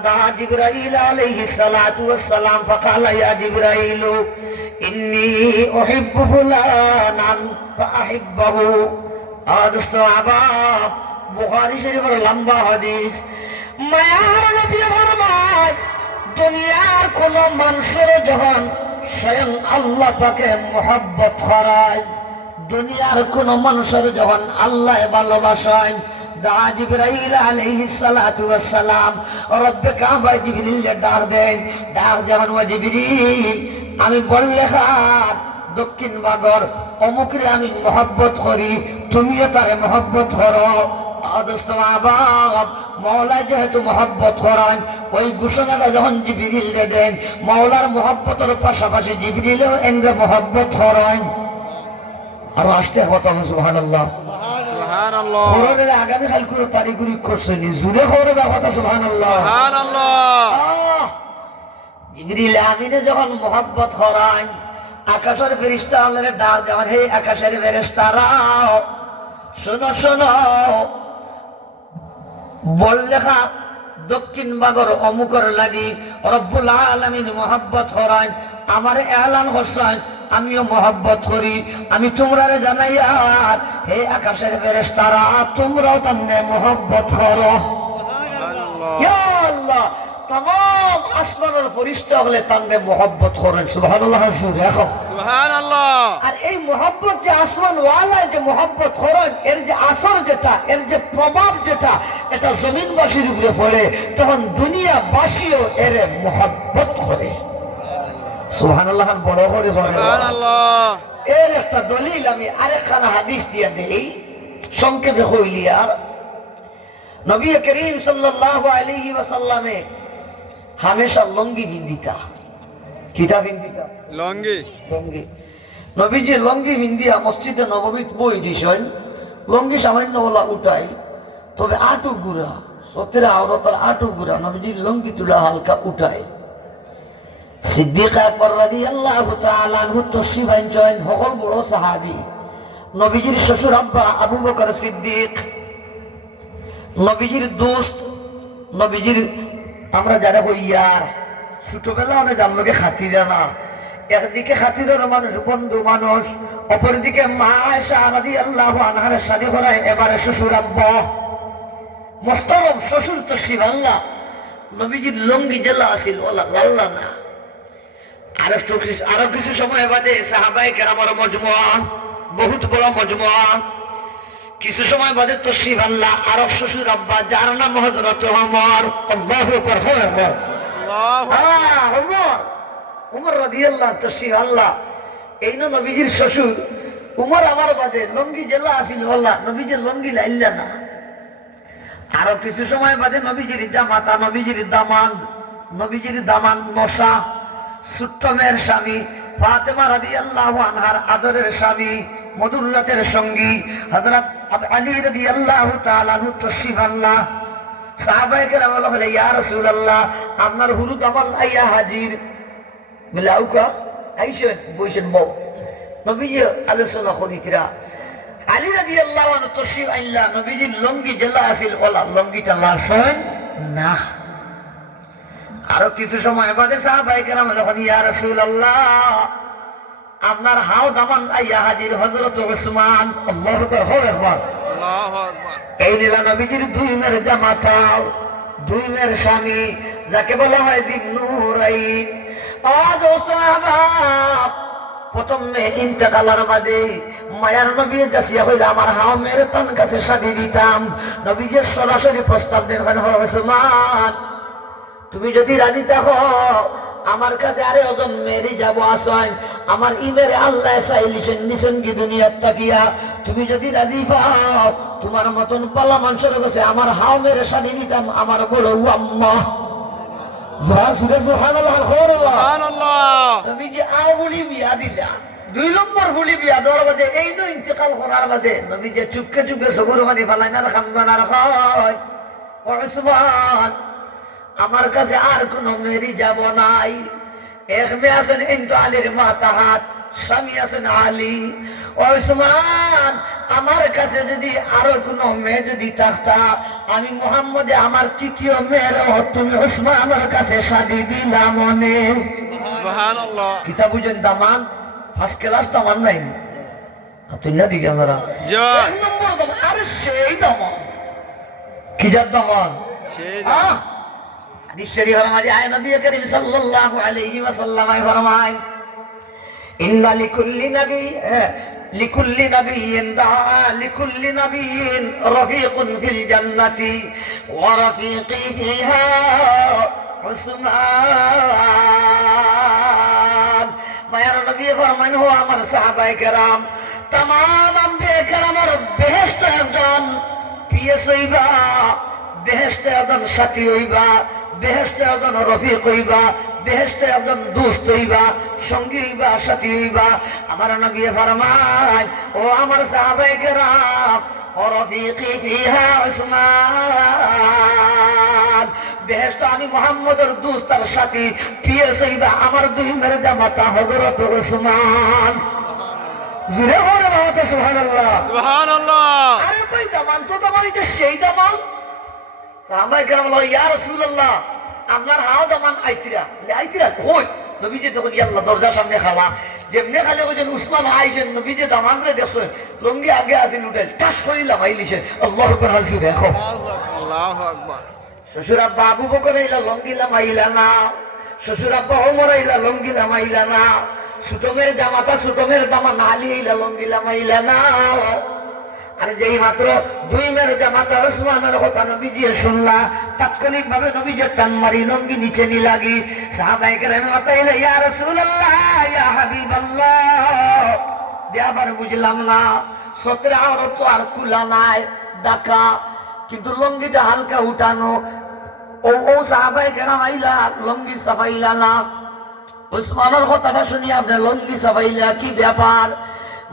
دعا جبرائيل عليه الصلاة والسلام فقال يا جبرائيل إني أحب فلانا فأحبه. الصحابة বুখারী শরীফের লম্বা হাদিস। মায়ার নবী ফরমায় দুনিয়ার কোন মানুষের যখন স্বয়ং আল্লাহ পাকে মোহাব্বত করায়, দুনিয়ার কোন মানুষের যখন আল্লাহ ভালোবাসায়, দা জিবরাইল আলাইহিস সালাতু ওয়াস সালাম রব্বে কাবা জিবরিলকে ডাক দেন। ডাক যখন ও জিবরিল আমি বললে খান দক্ষিণ বাগর অমুকরে আমি মোহাব্বত করি, তুমিও তারে মোহাব্বত করো। মওলা যেহেতু মোহাব্বত করান, ওই ঘোষণাটা যখন জিবরিল দেন, মওলার মোহাব্বতের পাশাপাশি জিবরিলও এনরে মোহাব্বত করান। আরো আসতে কথা সুবহানাল্লাহ সুবহানাল্লাহ। কোরআনের আগামীকাল করে তারিখুরি করছেন জুড়ে করে কথা সুবহানাল্লাহ সুবহানাল্লাহ। জিবরিল আমিনে যখন মোহাব্বত করান, আকাশের ফেরেশতা আল্লাহর ডাক দেন, হে আকাশের ফেরেশতারা শোনো শোনো, বললে দক্ষিণ বাগর অমুকর লাগি রব্বুল আলামিন মোহাব্বত করান, আমার এলান করছেন আমিও মোহাব্বত করি। আমি তোমরারে জানাই আর হে আকাশের ফেরেশতারা তোমরাও তামনে মোহাব্বত করো। ইয়া আল্লাহ, तमाम আসমানের ফেরেশতা হলে তামনে মোহাব্বত করেন। সুবহানাল্লাহ সুবহানাল্লাহ। আর এই মোহাব্বত যে আসমান ওয়ালা যে মোহাব্বত করেন, এর যে আসর যেটা, এর যে প্রভাব যেটা, এটা জমিনবাসীর উপরে পড়ে, তখন দুনিয়াবাসীও এর মোহাব্বত করে। সুবহানাল্লাহ বড় করে সুবহানাল্লাহ। এর একটা দলিল আমি আরেকখানা হাদিস দিয়ে দেই, সংক্ষেপে কইলি। আর নবী করিম সাল্লাল্লাহু আলাইহি ওয়াসাল্লামে হামেশা লঙ্গি বিন্দিতা। কিটা বিন্দিতা? লঙ্গি। লঙ্গি নবীজি লঙ্গি বিন্দিয়া মসজিদে নববীত বই দিছেন। লঙ্গি সামান্য ওলা উঠাই, তবে আটু গুড়া সতেরা আওরতার আটু গুড়া নবীজি লঙ্গি তুলা হালকা উঠায়। সিদ্দিক আকবর রাদিয়াল্লাহু তাআলা আনহু তশরিফ আনছেন, সকল বড় সাহাবী। নবীজির শ্বশুর আব্বা আবু বকর সিদ্দিক, নবীজির দোস্ত, নবীজির আমরা যারা হইয়ার ছোটবেলা অনেক জানলোকে খাতিরা না, একদিকে খাতিরের মানুষ, বন্ধু মানুষ, অপরদিকে মা আয়েশা রাদিয়াল্লাহু আনহার শাদী করায় এবারে শ্বশুর আব্বা মোহতারম শ্বশুর তশরিফ আনলা। নবীজির লঙ্গি জেলা আসিল ওলা লাল্লা না। আরো কিছু সময় বাদে সাহাবায়ে কেরামের মজমুয়া, বহুত বড় মজমুয়া, কিছু সময় বাদে তশরিফ আনলা আরো শ্বশুর আব্বা, যার নাম হযরত ওমর। আল্লাহু আকবার। ওমর রাদিয়াল্লাহু তশরিফ আনলা। এই নবীজির শ্বশুর ওমর আমার বাদে লঙ্গি জেলা আসিল ওলা, নবীজির লঙ্গি লাইল্লা না। আরো কিছু সময় বাদে নবীজির জামাতা, নবীজির দামান, নবীজির দামান মশা, ছোট্ট মেয়ের স্বামী ফাতেমা রাদিয়াল্লাহু আনহার আদরের স্বামী, মধুর রাতের সঙ্গী হযরত আলী রাদিয়াল্লাহু তাআলা আনহু তশরিফ আনলা। সাহাবায়ে কেরাম বলে, ইয়া রাসূলুল্লাহ, আপনার হুরু দামান আইয়া হাজির। বলে আউকা আইছেন, বইছেন বউ। নবীজি আলোচনা করিতরা। আলী রাদিয়াল্লাহু আনহু তশরিফ আনলা, নবীজির লঙ্গি জেলা আসিল ওলা, লঙ্গিটা লাসেন না। আরো কিছু সময় বাদে সাহাবায়ে কেরাম যখন, ইয়া রাসূলুল্লাহ, আপনার হাও দামান আইয়া হাজির হযরত উসমান। আল্লাহু আকবার। আল্লাহু আকবার। এই লীলা নবীজির দুই মেয়ের জামাতা, দুই মেয়ের স্বামী, যাকে বলা হয় যিন্নুরাইন। আজ সাহাবা প্রথম মেয়ে ইন্তেকালের বাদে মায়ার নবী যাসিয়া হইলে আমার হাও মেয়ের তার কাছে শাদী দিতাম। নবীজি সরাসরি প্রস্তাব দেন, উসমান তুমি যদি রাজি থাকো আমার কাছে আরে ওজন মেরে যাব আসেন, আমার ইমেরে আল্লাহ চাইলিছেন নিছেন কি দুনিয়ার তাকিয়া, তুমি যদি রাজি পাও তোমার মতন পালা মানুষের কাছে আমার হাও মেরে শাদী দিতাম আমার বড় আম্মা। নবীজি আও বলি বিয়া দিলা। দুই নম্বর বলি বিয়া দেওয়ার বাদে এই নো ইন্তেকাল করার বাদে নবীজি চুপকে চুপকে সবুর মানি ফালাইনার খামদানার হয়, উসমান আমার কাছে আর কোন মেরি যাব নাই। এক মেয়ে আছেন কিন্তু আলীর মাতাহাত, স্বামী আছেন আলী। উসমান আমার কাছে যদি আরো কোনো মেয়ে যদি থাকতা, আমি মোহাম্মদে আমার তৃতীয় মেয়ের তুমি ওসমানের কাছে শাদি দিলাম। অনেক সুবহানাল্লাহ। কিতাব বুঝেন দামান ফার্স্ট ক্লাস দামান নাই তুই না দিকে আমরা এক নম্বর দামান। আরে সেই দামান কি যার দামান সেই হাদিস-শরীফ মাঝে আয় নবী করিম সাল্লাল্লাহু আলাইহি ওয়াসাল্লাম ফরমায় ইন্না লিকুল্লি নাবিয়্যিন লিকুল্লি নাবিয়্যিন রাফীকুন ফিল জান্নাতি ওয়া রাফীকি ফিহা উসমান। মায়ার নবী ফরমান হো আমার সাহাবায়ে কেরাম, तमाम আম্বিয়া কেরামের বেহেশতে একজন পিএস হইবা, বেহেশতে একজন সাথী হইবা, বেহেশতে একজন রফিক হইবা, বেহেশতে একজন দোস্ত হইবা, সঙ্গী হইবা, সাথী হইবা। আমার নবী ফরমায় ও আমার সাহাবায়ে কেরাম ও রফিকি ফিহা উসমান, বেহেশতে আমি মুহাম্মদের দোস্ত আর সাথী পিএস হইবা আমার দুই মেরে জামাতা হযরত উসমান। জুড়ে বলে বাবা সুবহানাল্লাহ সুবহানাল্লাহ। আরে ভাই দামান তো দামান এটা সেই দামান। সাহাবায়ে কেরাম বলল ইয়া রাসূলুল্লাহ আপনার হাও দামান আইতিরা আইতিরা কই? নবীজি তখন আল্লাহ দরজার সামনে খালা যেমনি খালে কইছেন উসমান আইছেন নবীজি দামান রে দেখছেন লঙ্গি আগে আসেন উঠেন টাস করিলাম আইলিছে আল্লাহু আকবার হাসি দেখো আল্লাহু আকবার। শ্বশুর আব্বা আবু বকর আইলা লঙ্গিলাম আইলা না, শ্বশুর আব্বা ওমর আইলা লঙ্গিলাম আইলা না, সুতমের জামাতা সুতমের দামা নালি আইলা লঙ্গিলাম আইলা না। আর যেই মাত্র দুই মেয়ের জামাতা উসমানের কথা নবীজি শুনলা তাৎক্ষণিক ভাবে নবীজি টান মারি লঙ্গি নিচে নি লাগি সাহাবায়ে কেরাম মাতাইলে ইয়া রাসূলুল্লাহ ইয়া হাবিবাল্লাহ। ব্যাপার বুঝলাম না, সতরে আওরত তো আর কুলা নাই ডাকা, কিন্তু লঙ্গিটা হালকা উঠানো। ও সাহাবায়ে কেরাম আইলা লঙ্গি সাফাইলা না, উসমানের কথাটা শুনি আপনি লঙ্গি সাফাইলা, কি ব্যাপার?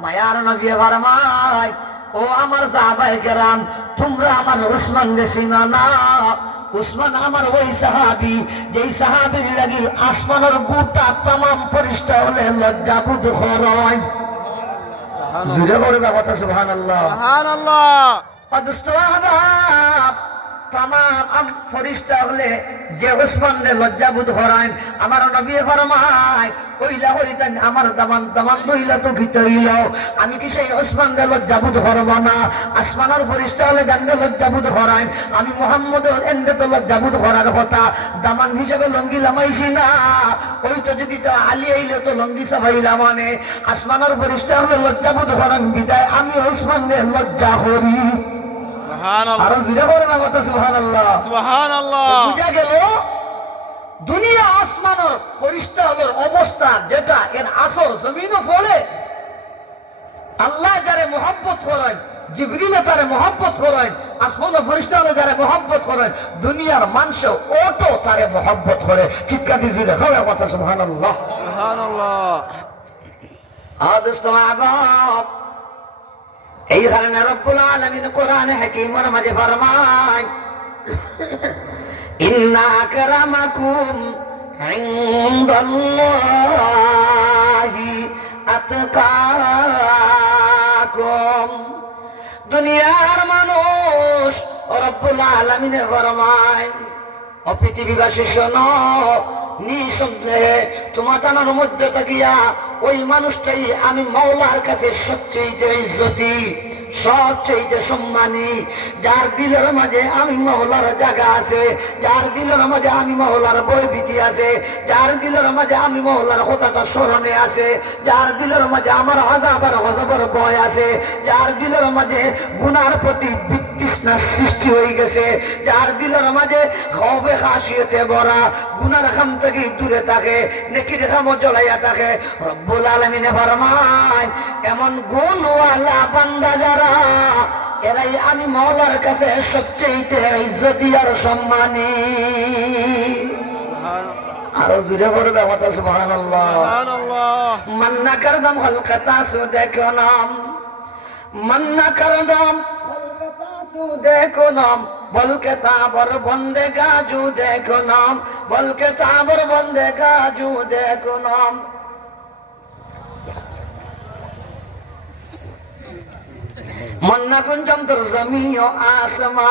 মায়ার নবী ফরমায় ও আমার সাহাবায়ে কেরাম তোমরা আমার উসমান কে চিনো না? উসমান আমার ওই সাহাবী যেই সাহাবীর লাগি আসমানের গোটা तमाम ফেরেশতা হলে লজ্জা বোধ করে। জুড়ে বলে কথা সুবহানাল্লাহ সুবহানাল্লাহ। तमाम ফেরেশতা হলে যে উসমানের লজ্জা বোধ করেন, আমার নবী ফরমায় কইলা হইতেন আমার দামান দামান কইলা তো ভিতরিল, আমি কি সেই উসমানের লজ্জা বোধ করব না? আসমানের ফেরেশতা হলে গান্ডে লজ্জা বোধ করেন, আমি মুহাম্মদ এন্ডে তো লজ্জা বোধ করার কথা, দামান হিসেবে লঙ্গি লামাইছি না। ওই তো যদি তো আলী আইলে তো লঙ্গি সাফাইলা, মানে আসমানের ফেরেশতা হলে লজ্জা বোধ করেন বিদায় আমি উসমানের লজ্জা করি। সুবহানাল্লাহ। আরো জোরে করে না কথা সুবহানাল্লাহ সুবহানাল্লাহ। বুঝা গেল দুনিয়া আসমানের ফেরেশতা হলের অবস্থা যেটা এর আসর জমিনও পড়ে। আল্লাহ যারে মহব্বত করেন, জিবরিল তারে মহব্বত করেন, আসমানের ফেরেশতা হলে যারে মহব্বত করেন, দুনিয়ার মানুষ ওটো তারে মহব্বত করে। চিৎকার দিয়ে জোরে হবে কথা সুবহানাল্লাহ সুবহানাল্লাহ। আদস্ত মাহবুব এই কারণে রব্বুল আলামিন কোরআনে হাকীমের মাঝে ফরমায় ইন্না আকরামাকুম ইনদাল্লাহি আতকাকুম। দুনিয়ার মানুষ রব্বুল আলামিনে ফরমায় ও পৃথিবীবাসী শোনো, নিঃসন্দেহে তোমাদের মধ্যে থাকিয়া ওই মানুষটাই আমি মাওলার কাছে সবচেয়ে ইজ্জতি, সবচেয়ে সম্মানী, যার দিলের মাঝে আমি মাওলার জায়গা আছে, যার দিলের মাঝে আমি মাওলার বইভীতি আছে, যার দিলের মাঝে আমি মাওলার কথাটা স্মরণে আছে, যার দিলের মাঝে আমার আযাবের গজবের ভয় আছে, যার দিলের মাঝে গুনার প্রতি বিতৃষ্ণা সৃষ্টি হয়ে গেছে, যার দিলের মাঝে খৌফে খাশিয়তে ভরা, গুনার খাম থেকে দূরে থাকে, নেকির খামও জ্বলাইয়া থাকে। রব্বুল আলামিনে ফরমায় এমন গুণওয়ালা বান্দা যারা, এরাই আমি মাওলার কাছে সবচেয়ে ইজ্জতি আর সম্মানী। আরো জুড়ে পড়বে কথা সুবহানাল্লাহ সুবহানাল্লাহ। মান্না করদম হলকতা সু দেখো নাম, মান্না করদম হলকতা সু দেখো নাম, বলকে তাবর বন্দে গাজু দেখো নাম, বলকে তাবর বন্দে গাজু দেখো নাম। मन्ना गुंजम दर जमीओ आसमा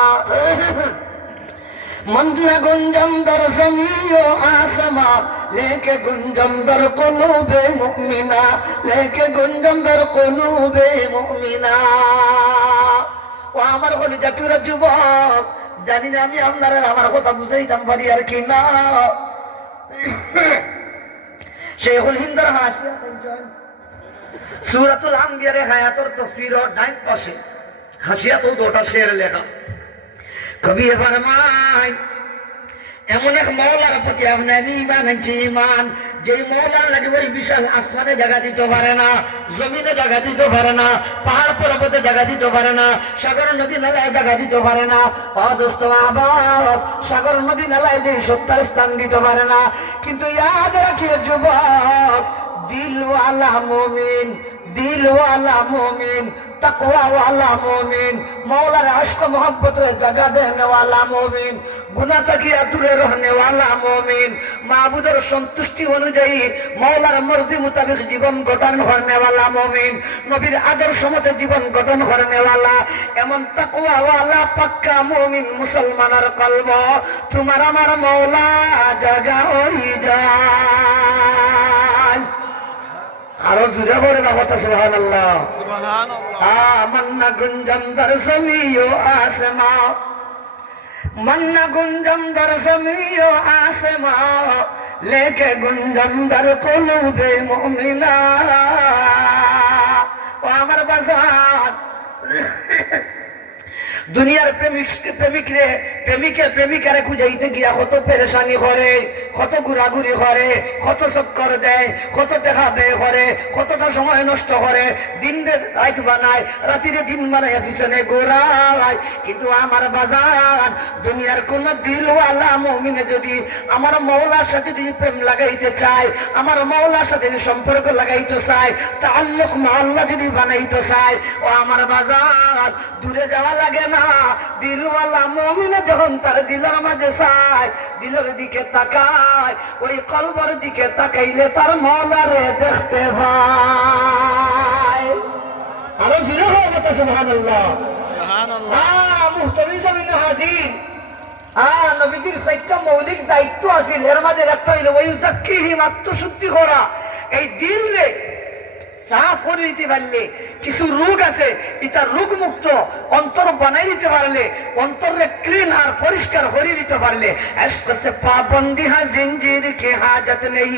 मन्ना गुंजम दर जमीओ आसमा लेके गुंजम दर कुलूबे मुमिना लेके गुंजम दर कुलूबे मुमिना ও আমার বলি জাতুরা যুবক জানি না আমি আপনারা আমার কথা বুঝাইতাম পারি আর কি না শেখুল হিন্দার হাসিয়া সূরাতুল আম্বিয়ার হায়াতুর তাফসীর ডাইন পাশে হাসিয়া তো দুটো শের লেখা কবি ফরমায় এমন এক মাওলার প্রতি আপনার ঈমান আছে ঈমান যে মাওলার লাগে ওই বিশাল আসমানে জায়গা দিতে পারে না জমিনে জায়গা দিতে পারে না পাহাড় পর্বতে জায়গা দিতে পারে না সাগর নদী নালায় জায়গা দিতে পারে না অদস্ত আবাদ সাগর নদী নালায় যে সত্তার স্থান দিতে পারে না কিন্তু ইয়াদ রাখিয়ে যুবক দিলওয়ালা মুমিন দিলওয়ালা মুমিন তাকওয়াওয়ালা মুমিন মৌলার আশক মোহব্বতের জায়গা দেনেওয়ালা মুমিন গুনাহ থেকে দূরে রহনেওয়ালা মুমিন মাবুদের সন্তুষ্টি অনুযায়ী মৌলার মর্জি মোতাবেক জীবন গঠন করনেওয়ালা মুমিন নবীর আদর্শ মতে জীবন গঠন করনেওয়ালা এমন তাকওয়াওয়ালা পাক্কা মুমিন মুসলমানের কলব তোমার আমার মৌলা জায়গা হয়ে যায় আরো জুড়ে করে না কথা সুবহানাল্লাহ সুবহানাল্লাহ মন্না গুঞ্জম দর জমিও আসমা मन्ना गुंजम दर जमीओ आसमा लेके गुंजम दर कुलूबे मुमिना ও আমার বাজার দুনিয়ার প্রেমিকারে খুঁজাইতে গিয়া কত পেরেশানি করে কত ঘুরাঘুরি করে কত চক্কর দেয় কত টাকা ব্যয় করে কতটা সময় নষ্ট করে দিন রাত বানায় রাতিরে দিন বানায় পিছনে ঘোরায় কিন্তু আমার বাজার দুনিয়ার কোন দিলওয়ালা মুমিনে যদি আমার মওলার সাথে যদি প্রেম লাগাইতে চায় আমার মওলার সাথে যদি সম্পর্ক লাগাইতে চায় তাআল্লুক মা আল্লাহ যদি বানাইতে চায় ও আমার বাজার দূরে যাওয়া লাগে না দিলওয়ালা মুমিনে যখন তার দিলের মাঝে চায় দিলের দিকে তাকায় ওই কলবের দিকে তাকাইলে তার মওলারে দেখতে পায় আরো জোরে হয় না সুবহানাল্লাহ সুবহানাল্লাহ মুহতামিম সামিন হাজির নবীজির চারটা মৌলিক দায়িত্ব আছিল এর মাঝে একটা হইল ওই জাক্কিহিম আত্মশুদ্ধি করা এই দিল রে সাফ করে দিতে পারলে কিছু রোগ আছে এটা রোগ মুক্ত অন্তর বানাই দিতে পারলে অন্তরে ক্লিন আর পরিষ্কার করে দিতে পারলে ইশক সে পাবন্দি হ্যাঁ জিঞ্জির কি হাজত নেই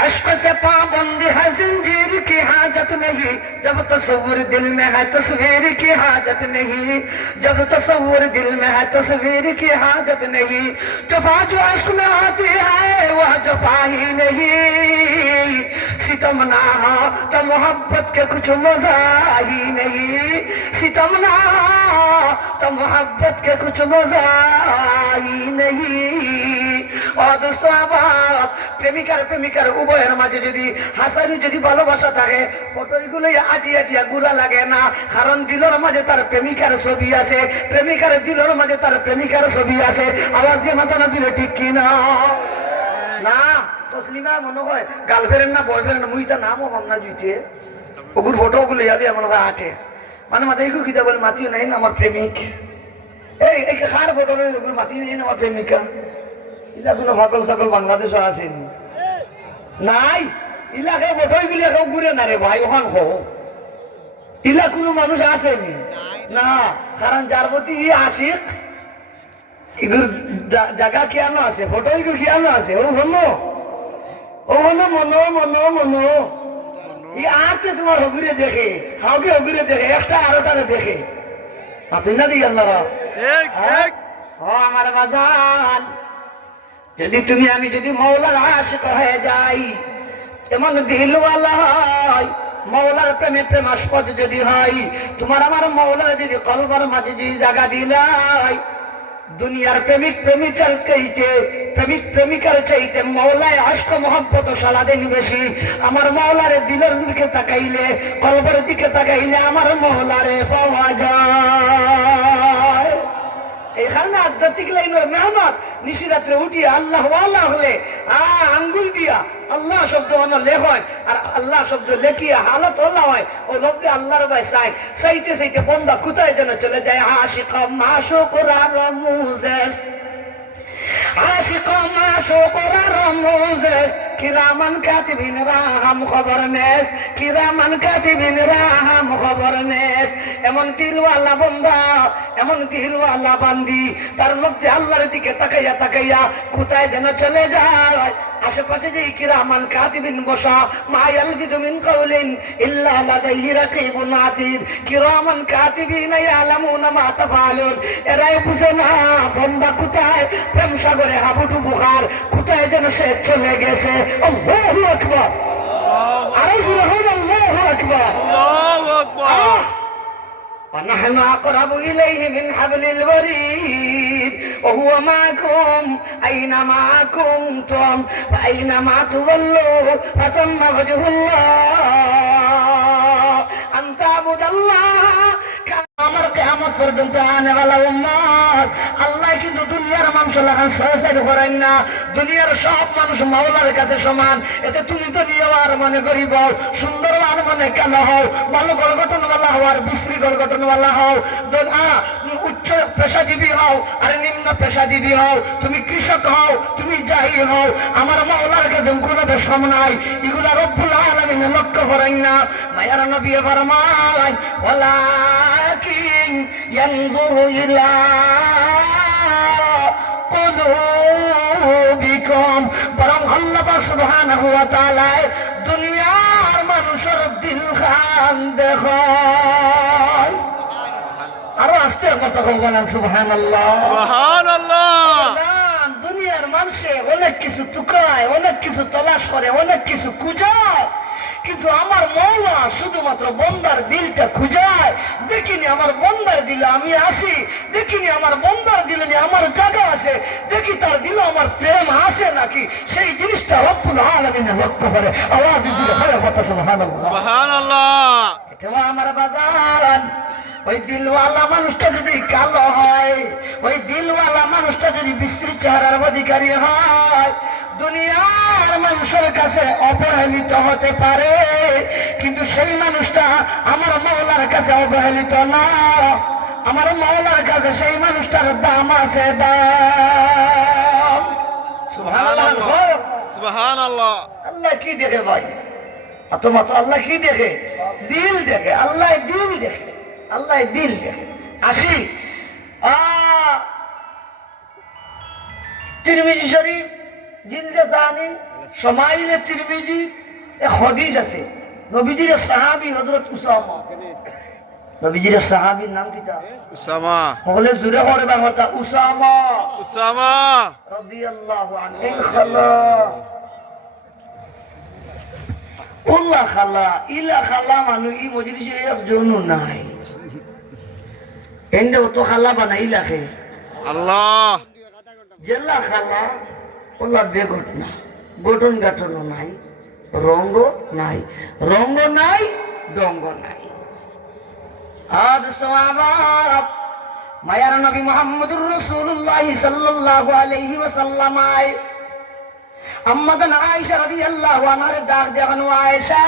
इश्क से पाबंदी है जंजीर की हाजत नहीं जब तस्वुर दिल में है तस्वीर की हाजत नहीं जब तस्वुर दिल में है तस्वीर की हाजत नहीं जफा जो इश्क में आती है वह जफा ही नहीं सितम ना हो तो मोहब्बत के कुछ मजा ही नहीं सितम ना हो तो मोहब्बत के कुछ मजा ही नहीं और दोस्तों প্রেমিকার প্রেমিকার উভয়ের মাঝে যদি হাসারি যদি ভালোবাসা থাকে ফটোগুলো আটিয়া আটিয়া গুলা লাগে না কারণ দিলের মাঝে তার প্রেমিকার ছবি আছে প্রেমিকার দিলের মাঝে তার প্রেমিকার ছবি আছে আওয়াজ দিয়ে মাথা না দিলে ঠিক কিনা না তসলিমা মনে হয় গার্লফ্রেন্ড না বয়ফ্রেন্ড মুইটা নামও ভাবনা জুইতে ওগুর ফটোগুলো ইয়ালি মনে হয় আটে মানে মাথায় একটু কিতা বলে মাতিও নাই না আমার প্রেমিক এই কার ফটো ওগুলো মাতি নেই না আমার প্রেমিকা এটা কোনো ফাকল সকল বাংলাদেশও আসেনি নাই ইলাকায় বটইগুলি এখন ঘুরে না রে ভাই ওখান খো ইলা কোনো মানুষ আসেনি না কারণ যার প্রতি আশিক এগুলো জায়গা কেন আছে ফটোইগুলো কেন আছে ও হলো মনো মনো মনো ই আছে তোমার হগুরে দেখে হাওকে হগুরে দেখে একটা আরোটারে দেখে আপনি না দিয়ে আপনারা ও আমার বাজান যদি তুমি আমি যদি মৌলার আশিক হয়ে যাই এমন দিলওয়ালা হয় মৌলার প্রেমে প্রেমাস্পদ যদি হয় তোমার আমার মৌলার যদি কলবার মাঝে যদি জায়গা দিলাই দুনিয়ার প্রেমিক প্রেমিকার চাইতে প্রেমিক প্রেমিকার চাইতে মৌলায় আশক মোহাম্মত সারাদিন বেশি আমার মৌলারে দিলের দিকে তাকাইলে কলবার দিকে তাকাইলে আমার মৌলারে পাওয়া যায় এই কারণে আধ্যাত্মিক লাইনের মেহনত নিশি রাত্রে উঠিয়ে আল্লাহ ওয়ালা হলে আঙ্গুল দিয়া আল্লাহ শব্দ লেখ হয়, আর আল্লাহ শব্দ লেখিয়া হালত আল্লাহ হয়, ও লব্ধে আল্লাহর ভাই চাইতে চাইতে বন্দা কোথায় যেন চলে যায়। আশিক মাশুকুরা রমুজেস, আশিক মাশুকুরা রমুজেস, কিরামান কাতিবিন রাহাম খবর নেস, কিরামান কাতিবিন রাহাম খবর নেস। এমন দিলওয়ালা বন্দা, এমন দিলওয়ালা বান্দি, তার মধ্যে আল্লাহর দিকে তাকাইয়া তাকাইয়া কোথায় যেন চলে যায়। আশেপাশে যে কিরামান কাতিবিন বসা, মা ইয়ালফিযু মিন কাউলিন ইল্লা লাদাইহি রাকীবুন আতীদ, কিরামান কাতিবিন ইয়ালামুনা মা তাফআলুন। এরাই বুঝে না বন্দা কোথায় প্রেম সাগরে হাবুডুবু খার, কোথায় যেন সে চলে গেছে। আল্লাহু আকবার, আরে সুবহান আল্লাহু আকবার, আল্লাহু আকবার। ونحن أقرب إليه من حبل الوريد وهو معكم أينما كنتم فأينما تولوا فثم وجه الله أن تعبد الله আমার কিয়ামত পর্যন্ত আনে ওয়ালা উম্মত। আল্লাহ কিন্তু দুনিয়ার মানুষ সহসাইড করেন না, দুনিয়ার সব মানুষ মাওলার কাছে সমান। এতে তুমি তো নিয়র মনে করিব, সুন্দর আর মনে কেন হও, ভালো গঠনওয়ালা হও আর বিশ্রী গঠনওয়ালা হও, উচ্চ পেশাজীবী হও আর নিম্ন পেশাজীবী হও, তুমি কৃষক হও, তুমি জাহি হও, আমার মাওলার কাছে কোনো বেশম নাই। এগুলা রব্বুল আলামিন লক্ষ্য করেন না। মায়ার নবী ফরমায় ওয়ালাকিন ইয়ানজুরু ইলা কুলুবিকুম, বরং আল্লাহ পাক সুবহানাহু ওয়া তাআলা দুনিয়ার মানুষের দিল খান দেখায়। আরো আস্তে কথা বলেন সুবহানাল্লাহ, সুবহানাল্লাহ। দুনিয়ার মানুষে অনেক কিছু টুকায়, অনেক কিছু তলাশ করে, অনেক কিছু খুঁজায়, কিন্তু আমার মওলা শুধুমাত্র বন্দার দিলটা খুঁজায়। দেখিনি আমার বন্দার দিলে আমি আসি, দেখিনি আমার বন্দার দিলে আমার জায়গা আছে, দেখি তার দিলে আমার প্রেম আছে নাকি, সেই জিনিসটা রব্বুল আলামিন লক্ষ্য করে। আওয়াজ দিলে হয় কথা সুবহানাল্লাহ, সুবহানাল্লাহ। এটা আমার বাজার। ওই দিলওয়ালা মানুষটা যদি কালো হয়, ওই দিলওয়ালা মানুষটা যদি বিশ্রী চেহারার অধিকারী হয়, দুনিয়ার মানুষের কাছে অবহেলিত হতে পারে, কিন্তু সেই মানুষটা আমার মাওলার কাছে অবহেলিত না। আমার মাওলার কাছে সেই মানুষটার দাম আছে, দাম। সুবহানাল্লাহ, সুবহানাল্লাহ। আল্লাহ কি দেখে ভাই? অতমাত আল্লাহ কি দেখে? দিল দেখে। আল্লাহ দিল দেখে, আল্লাহ দিল দেখে। আসি তিরমিজি শরীফ জিলদে সানি শমাইলে তিরমিজি এক হাদিস আছে, নবীজির সাহাবী হযরত উসামা। নবীজির সাহাবীর নাম কিটা? উসামা। বলে জুরে করে বাংলাটা উসামা, উসামা রাদিয়াল্লাহু আনহু। খালা উল্লাহ খালা ইলা খালা মানু ই মজলিসে একজনও নাই, এন্ড তো খালা বানাইলা খে আল্লাহ। জেলা খালা ওলা বেঘটনা, গঠন গাঠনও নাই, রঙ্গ নাই, রঙ্গ নাই, ডঙ্গ নাই। আজ সওয়াব মায়ার নবী মুহাম্মদুর রাসূলুল্লাহ সাল্লাল্লাহু আলাইহি ওয়াসাল্লাম আম্মাদান আয়েশা রাদিয়াল্লাহু আনহার ডাক দেখানো, আয়েশা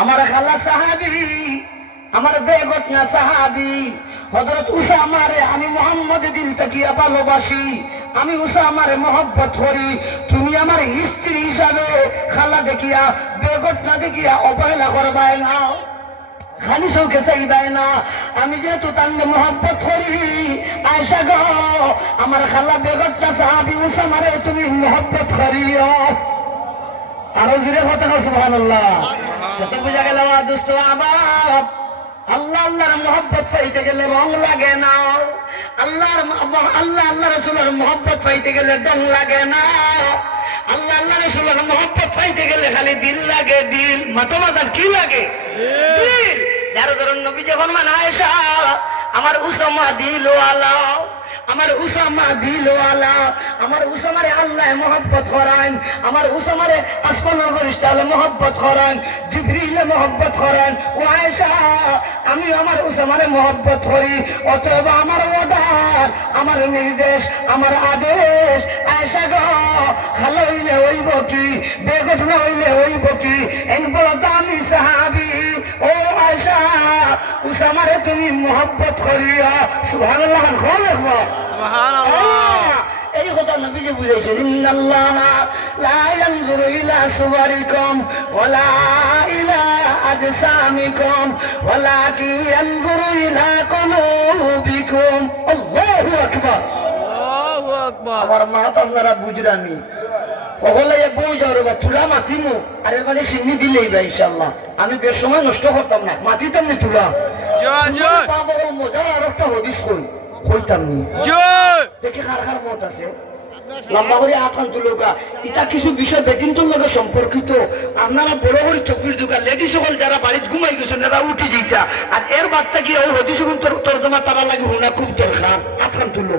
আমার খালা সাহাবী, আমার বেঘটনা সাহাবী হযরত উসামারে আমি মুহাম্মদ দিল থেকে ভালোবাসি, আমি উসামারে মহব্বত করি। তুমি আমার স্ত্রী হিসাবে খালা দেখিয়া বেঘটনা দেখিয়া অবহেলা করবাই না, খালি চৌকে চাইবাই না। আমি যেহেতু তাকে মহব্বত করি, আয়েশা গো আমার খালা বেঘটনা সাহাবী উসামারে তুমি মহব্বত করিও। আরো জুড়ে কথা সুবহানাল্লাহ। কত বুঝা গেল দোস্ত? আবার আল্লাহ আল্লাহর মহব্বত পাইতে গেলে রং লাগে না, আল্লাহ আল্লাহ রসুলের মহব্বত পাইতে গেলে ডং লাগে না, আল্লাহ আল্লাহ রসুলের মহব্বত পাইতে গেলে খালি দিল লাগে, দিল। মাতো মাতার কি লাগে? দিল। যার ধরুন নবী যখন মানে আয়েশা আমার উসামা দিলওয়ালা, আমার উসামা দিলওয়ালা, আমার উসামারে আল্লাহ মোহাব্বত করান, আমার উসামারে আসমানের ফেরেশতা মোহাব্বত করান, জিবরিল মোহাব্বত করান। ও আয়েশা, আমি আমার উসামারে মোহাব্বত করি, অতএব আমার অর্ডার, আমার নির্দেশ, আমার আদেশ, আয়েশা গো, ভালো হইলে হইব কি, বেঘটনা হইলে হইব কি, এই বড় দামি সাহাবী, ও আয়েশা, উসামারে তুমি মোহাব্বত করিয়া। সুবহানাল্লাহ, সুবহানাল্লাহ। এই কথা নবীজি বুঝাইছেন, ইন্নাল্লাহ লা ইয়ানজুরু ইলা সুওয়ারিকুম ওয়ালা ইলা আজসামিকুম ওয়ালাকিন ইয়ানজুরু ইলা কুলুবিকুম। আল্লাহু আকবার। আল্লাহু আকবার। আমার মা তো আপনারা বুঝরানি, ওগুলো বই যাওয়ার বা তুলা মাতিমু, আর মানে সিন্নি দিলেই বা ইনশাল্লাহ আমি বেশ সময় নষ্ট করতাম না, মাটি তেমনি তুলা জয় জয় মজার আর একটা হদিস কইতাম নি জয়। দেখি কার কার মত আছে লম্বা করে আখান তুলুকা। এটা কিছু বিষয় বেটিনটোর লগে সম্পর্কিত। আপনারা বড় করে চব্বিশ দুকা লেডিস সকল যারা বাড়িতে ঘুমাই গেছেন এরা উঠি দিতা, আর এর বাদটা কি ওই হদিস তর্জমা তারা লাগে হোনা খুব দরকার। আখান তুলো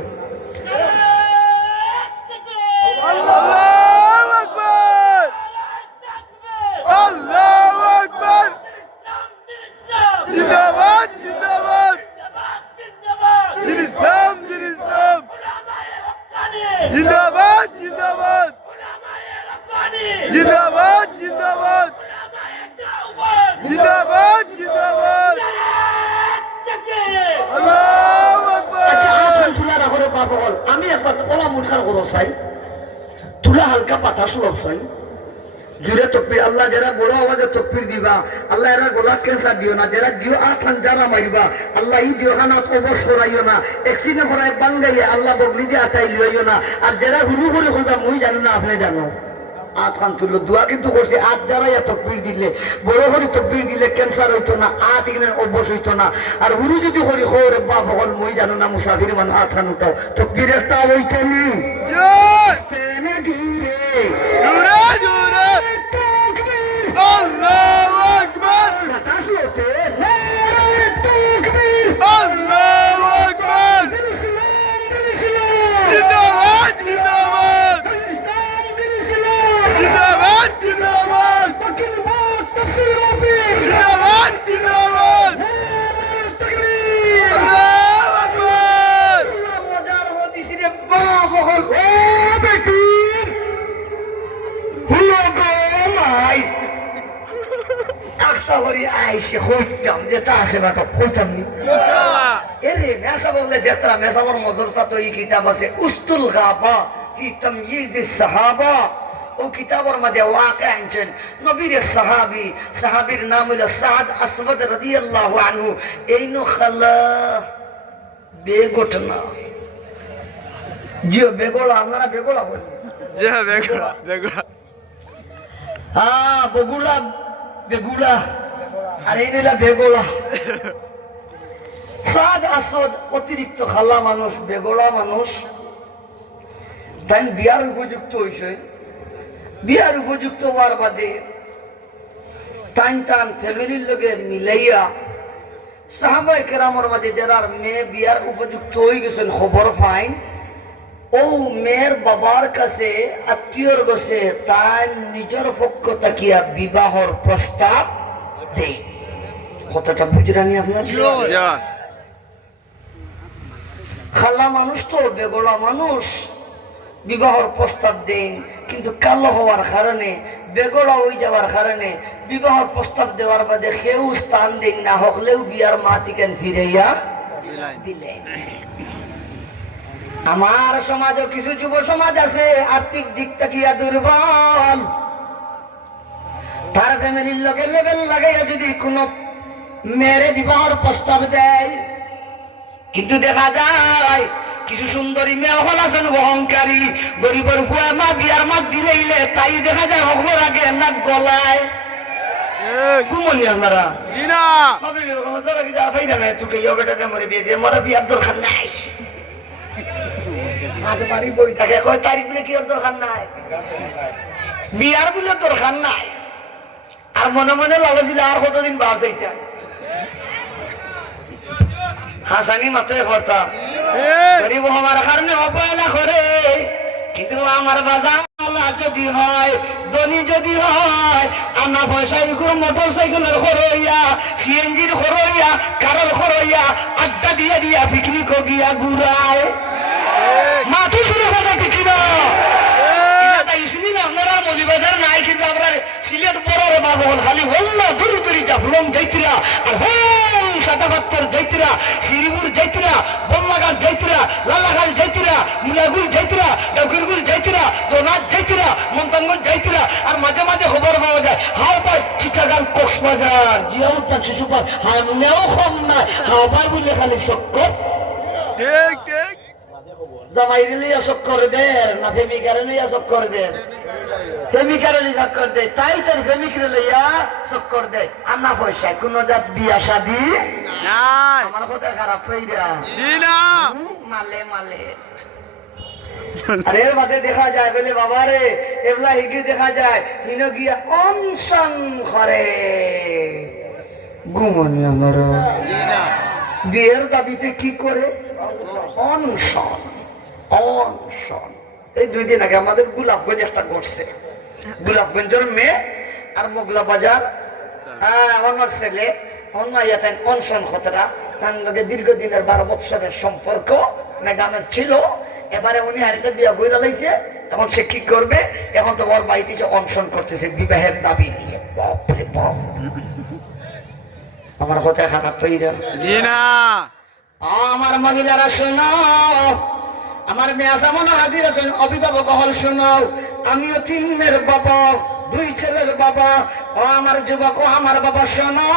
আল্লাহু আকবার। আল্লাহু আকবার। জিন্দাবাদ জিন্দাবাদ। দিন ইসলাম দিন ইসলাম। জিন্দাবাদ জিন্দাবাদ। জিন্দাবাদ জিন্দাবাদ। জিন্দাবাদ জিন্দাবাদ। আল্লাহু আকবার। তুলা রাখো বাপ হল, আমি একবার ওলা মুখার করো চাই, তুলা হালকা পাতা সুলভ চাই, জুড়ে তকবির। আল্লাহ যারা বড় আওয়াজে তকবির দিবা, আল্লাহ এরা গোলাপ ক্যান্সার দিও না, যারা দিও আখান যারা মারিবা, আল্লাহ ই দিও খানাত অবসর আইও না, একদিনে করায় বাঙ্গাইয়া আল্লাহ বগলি দিয়ে আটাই লইও না। আর যারা হুরু করে খুলবা মুই জানো না, আপনি জানো। আট খান তুললো দোয়া কিন্তু করছে, আট যারাইয়া তকবির দিলে, বড় করে তকবির দিলে ক্যান্সার হইতো না, আট ইগনের অভ্যাস হইতো না। আর হুরু যদি করি খোরে বা ভগল মই জানো না, মুসাফির মানুষ আট খান উঠাও তকবির একটা হইতো নি। জয় জোরে জোরে। আল্লাহু আকবার। আল্লাহু আকবার। জিন্দাবাদ জিন্দাবাদ। জিন্দাবাদ জিন্দাবাদ। জিন্দাবাদ জিন্দাবাদ। আল্লাহু আকবার। মজার হদিস রে বাপ হল, ও বেটি হুলো গো মাই আশা করি আইসে কইতাম, যেটা আছে না তো কইতাম নি। এরে মেসা বললে দেখরা মেসাবর মদরসা তো এই কিতাব আছে উস্তুল গাবা ফি তাময়িজ সাহাবা। ও কিতাবের মধ্যে ওয়াকিয়া আনছেন নবীর সাহাবী, সাহাবীর নাম হলো সাদ আসওয়াদ রাদিয়াল্লাহু আনহু। এইনো খালা বেগোটনা জিও বেগোলা, আপনারা বেগোলা বলেন। জি হ্যাঁ, বেগুড়া বেগুড়া। হ্যাঁ বগুলা বেগুলা, আর এই নিলা বেগোলা। সাদ আসদ অতিরিক্ত খালা মানুষ, বেগোলা মানুষ, তাই বিয়ার উপযুক্ত হয়েছে। বিয়ার উপযুক্ত হওয়ার বাদে টাইম টান ফ্যামিলির লোকে মিলাইয়া সাহাবায়ে কেরামের মাঝে যারা মেয়ে বিয়ার উপযুক্ত হয়ে গেছেন খবর পাইন, ও মেয়ের বাবার কাছে আত্মীয়র কাছে তাই নিজের পক্ষ তাকিয়া বিবাহর প্রস্তাব দেয়। কথাটা বুঝরানি আপনার? জয়। খালা মানুষ তো বেগলা মানুষ, বিবাহর প্রস্তাব দেন, কিন্তু কালো হওয়ার কারণে, বেগলা হয়ে যাওয়ার কারণে বিবাহর প্রস্তাব দেওয়ার বাদে কেউ স্থান দেন না, হকলেও বিয়ার মাতিকেন ফিরাইয়া দিলেন। আমার সমাজও কিছু যুব সমাজ আছে আর্থিক দিক তাকিয়া দুর্বল, তার ফ্যামিলির লোকের লেভেল লাগাইয়া যদি কোনো মেয়েরে বিবাহর প্রস্তাব দেয়, কিন্তু দেখা যায় কিছু সুন্দরী মেয়ে হল আছেন অহংকারী, গরিবের হুয়া মা বিয়ার মাত দিলে তাই দেখা যায় হকর আগে নাক গলায়। ঘুমনি আপনারা জি না। মরা বিয়ার দরকার নাই, বাড়ি বই থাকে কয় তারিখ বলে কি আর দরকার নাই, বিয়ার বলে দরকার নাই। আর মনে মনে লাগছিল আর কতদিন বার চাইতে হাসানি মাথায় পড়তাম, গরিব হওয়ার কারণে অবহেলা করে, কিন্তু আমার বাজার যদি হয়, ধনী যদি হয়, আনা পয়সা ইগুর মোটর সাইকেলের খরইয়া, সিএনজির খরইয়া, কারোর খরইয়া, আড্ডা দিয়া দিয়া পিকনিক গিয়া ঘুরায়। মাথু শুরু কথা ঠিক না? আপনারা মলিবাজার নাই, কিন্তু আমরা সিলেট বড় বাবু খালি হল না দূরে দূরে জাফলং যাইতিরা, আর হল সাদাপাত্তর যাইতিরা, শ্রীপুর যাইতিরা, বল্লাঘাট যাইতিরা, লালাখাল যাইতিরা, মুলাগুল যাইতিরা, ডাকুরগুল যাইতিরা, দোনাথ যাইতিরা, মন্তানগঞ্জ যাইতিরা, আর মাঝে মাঝে খবর পাওয়া যায় হাও পায় চিটাগাং কক্সবাজার জিয়াউল ট্যাক্সি সুপার হামনেও কম নাই, হাও পায় বলে খালি চক্কর। ঠিক ঠিক জামাইরে লিয়া চক্কর দেন না প্রেমিকারে লিয়া চক্কর দেন? প্রেমিকারে লিয়া চক্কর দেয়, তাই তার প্রেমিকরে লইয়া চক্কর দেয়। আনা পয়সায় কোন জাত বিয়া শাদি নাই আমার কথা খারাপ হইরা জি না মালে মালে। আর এর বাদে দেখা যায় বলে বাবারে এগুলা হিগি দেখা যায় হিন গিয়া অনশন করে ঘুমনি আমার জি না বিয়ের দাবিতে কি করে? অনশন অনশন। এই 2 দিন আগে আমাদের গোলাপগঞ্জ একটা ঘটছে, গোলাপগঞ্জের মেয়ে আর মোগলা বাজার আমার ছেলে অন্যায় অনশন খতরা তার লগে দীর্ঘদিনের 12 বছরের সম্পর্ক ম্যাডামের ছিল। এবারে উনি আরেকটা বিয়া বইরা লাইছে, এখন সে কি করবে? এখন তো ওর বাড়িতে সে অনশন করতেছে বিবাহের দাবি নিয়ে। বাপরে বাপ, আমার কথা খারাপ হইরা জি না আমার মহিলারা শোনো, আমার মেয়া সামনে হাজির আছেন, অভিভাবক হল শোনো, আমিও 3 মেয়ের বাবা, 2 ছেলের বাবা। ও আমার যুবক, ও আমার বাবা শোনো,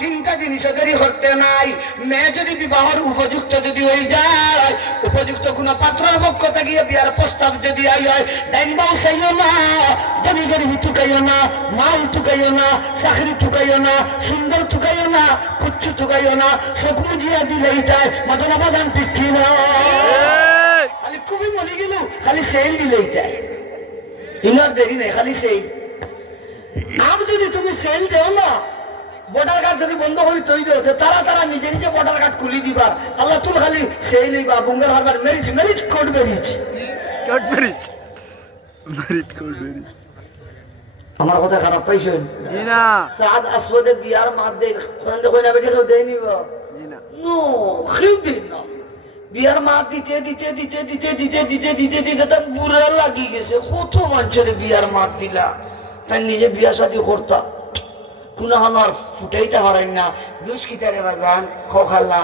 3টা জিনিস দেরি করতে নাই। মেয়ে যদি বিবাহের উপযুক্ত যদি হয়ে যায়, উপযুক্ত কোন পাত্রের পক্ষ থেকে বিয়ার প্রস্তাব যদি আই হয়, ডাইন বাউ চাইও না, জমি জমি টুকাইও না, মাল টুকাইও না, চাকরি টুকাইও না, সুন্দর টুকাইও না, কুচ্ছু টুকাইও না, স্বপ্ন জিয়া দিলেই যায় মদনা বাদান টিকি না। খালি খুবই মনে গেল খালি সেল দিলেই যায়, ইনার দেরি নেই, খালি সেল। আর যদি তুমি সেল দেও না, ভোটার কার্ড যদি বন্ধ করে তৈরি হতে তারা তারা নিজে নিজে ভোটার কার্ড খুলি দিবা, আল্লাহ তুমি খালি সেই নিবা বুঙ্গার হারবার marriage marriage code marriage code marriage marriage code marriage. আমার কথা খারাপ পাইছেন? জি না সাদ আসওয়াদে বিয়ার মাত দেখ কোন কই না বেটে তো দেই নিবা জি না নো খেউ দিন না। বিয়ার মাত দিতে দিতে দিতে দিতে দিতে দিতে দিতে দিতে তার বুড়া লাগি গেছে। কত মানুষের বিয়ার মাত দিলা, তাই নিজে বিয়া শাদী করতা কুনাহানোর ফুটাইতে পারেন না। দুষ্কিতারে বাগান খালা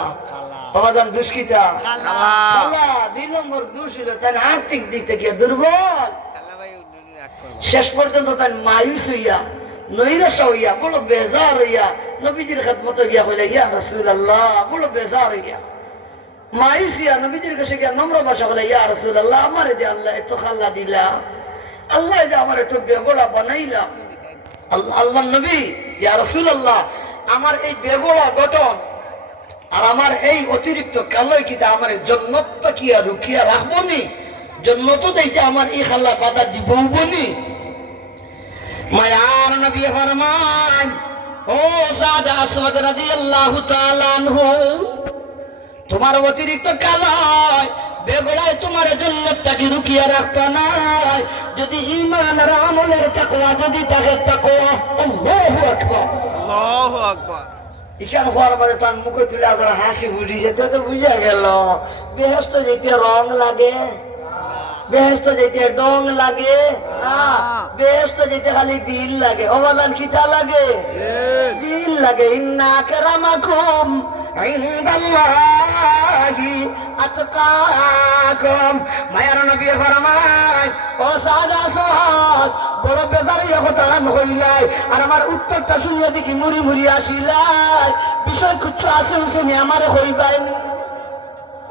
বাবাজান দুষ্কিতা খালা 2 নম্বর দোষ হলো তার আর্থিক দিক থেকে দুর্বল। শেষ পর্যন্ত তার মায়ুস হইয়া নৈরাশা হইয়া বড় বেজার হইয়া নবীজির খেদমত গিয়া কইলা ইয়া রাসূলুল্লাহ, বড় বেজার হইয়া মায়ুস হইয়া নবীজির কাছে গিয়া নম্র ভাষা বলে ইয়া রাসূলুল্লাহ, আমারে যে আল্লাহ এত খালা দিলা, আল্লাহ যে আমার এত বেগড়া বানাইলা, আল্লাহ নবী ইয়া রাসূলুল্লাহ, আমার এই বেগড়া গঠন আর আমার এই অতিরিক্ত কালোই কিটা আমার জন্নত কি আর রুকিয়া রাখবো নি? জন্নত দেখে আমার এই খাল্লা বাধা দিব বনি? মায়ার নবী ফরমান, ও সাদ আসওয়াদ রাদিয়াল্লাহু তাআলা আনহু, তোমার অতিরিক্ত কালোয় বেগড়ায় তোমার জন্নতটা কি রুকিয়া রাখতো না? যদি ঈমান আর আমলের তাকওয়া যদি থাকে, তাকওয়া আল্লাহু আকবার আল্লাহু আকবার। ইখান হওয়ার পরে তার মুখে তুলে আবার হাসি ফুটিছে, তো বুঝা গেল বেহেশত যেতে রং লাগে, বেহেশত যেতে ডং লাগে না, বেহেশত যেতে খালি দিল লাগে। অবদান খিতা লাগে, দিল লাগে। ইন্না আকরামাকুম ইনদাল্লাহি আতকাকুম। মায়ার নবী ফরমায়, ও সাদা সাদ বড় বেজারিয়া কথা হইলাই, আর আমার উত্তরটা শুনিয়া দেখি মুড়ি মুড়ি আসিলাই, বিষয় কুচ্ছ আছে শুনি আমারে হইবাইনি,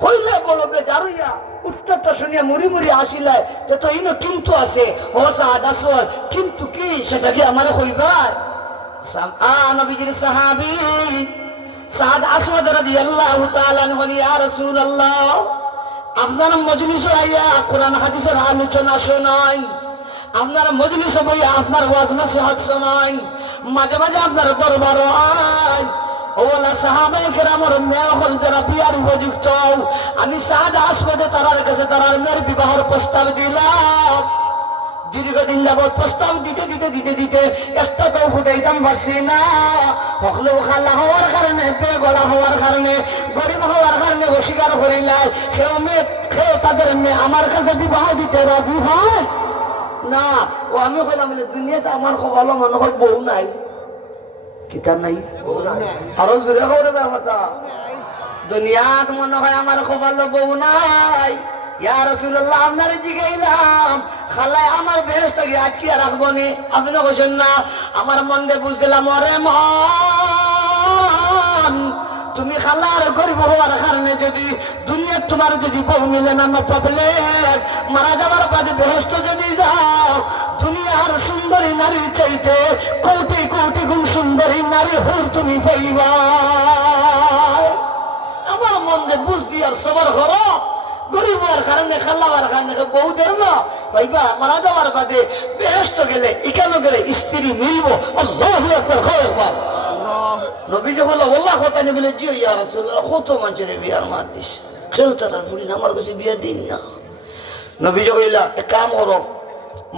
হইলে বড় বেজার হইয়া উত্তরটা শুনিয়া মুড়ি মুড়ি আসিলাই, তো ইনো কিন্তু আছে। ও সাদা সাদ কিন্তু কি সেটা কি আমারে হইবাই? নবীজির সাহাবী সাদ আসওয়াদ রাদিয়াল্লাহু তাআলা আনহু, ইয়া রাসূলুল্লাহ, আপনার মজলিসে আইয়া কোরআন হাদিসের আলোচনা শোনাই, আপনার মজলিসে বইয়া আপনার ওয়াজ নসিহত শোনাই, মাঝে মাঝে আপনার দরবার আই, ওলা সাহাবায়ে কেরামের মেয়ে হল যারা বিয়ার উপযুক্ত, আমি সাদ আসবাদে তারার কাছে তারার মেয়ের বিবাহের প্রস্তাব দিলাম। দীর্ঘদিন যাবৎ প্রস্তাব দিতে দিতে দিতে দিতে একটা তো ফুটাইতাম পারছি না। হকলেও খালা হওয়ার কারণে, বেগলা হওয়ার কারণে, গরিব হওয়ার কারণে অস্বীকার করিলাই। খেয়ে তাদের মেয়ে আমার কাছে বিবাহ দিতে রাজি হয় না। ও আমি বললাম দুনিয়াতে আমার খুব ভালো মনে হয় বউ নাই, কিতা নাই, আরো জোরে করে ব্যাপারটা। দুনিয়াত মনে হয় আমার খুব ভালো বউ নাই। ইয়া রাসূলুল্লাহ, আপনার জিগাইলাম খালায় আমার বেহেশত কি আটকিয়া রাখবো নি? আপনি বলছেন না। আমার মনে বুঝ দিলাম, ওরে মন, তুমি খালার গরিব হওয়ার কারণে যদি দুনিয়ার তোমার যদি বউ মিলে না, প্রবলেম। মারা যাওয়ার বাদে বেহেশত যদি যাও, দুনিয়ার সুন্দরী নারীর চাইতে কোটি কোটি গুণ সুন্দরী নারী হুর তুমি পাইবা। আমার মনে বুঝ দিয়ার সবার ঘর গরিব হওয়ার কারণে, খাল্লাবার কারণে বউদের না পাইবা। মারা যাওয়ার বাদে বেহেশত গেলে, এখানে গেলে স্ত্রী মিলবো। আল্লাহু আকবার, একবার নবীজি বলল আল্লাহ কথা নেই বলে, জিও ইয়া রাসূলুল্লাহ, কত মানুষের বিয়ার মার দিস, খেলতারা ফুরিন, আমার কাছে বিয়া দিন না। নবীজি কইলা এক কাম করো,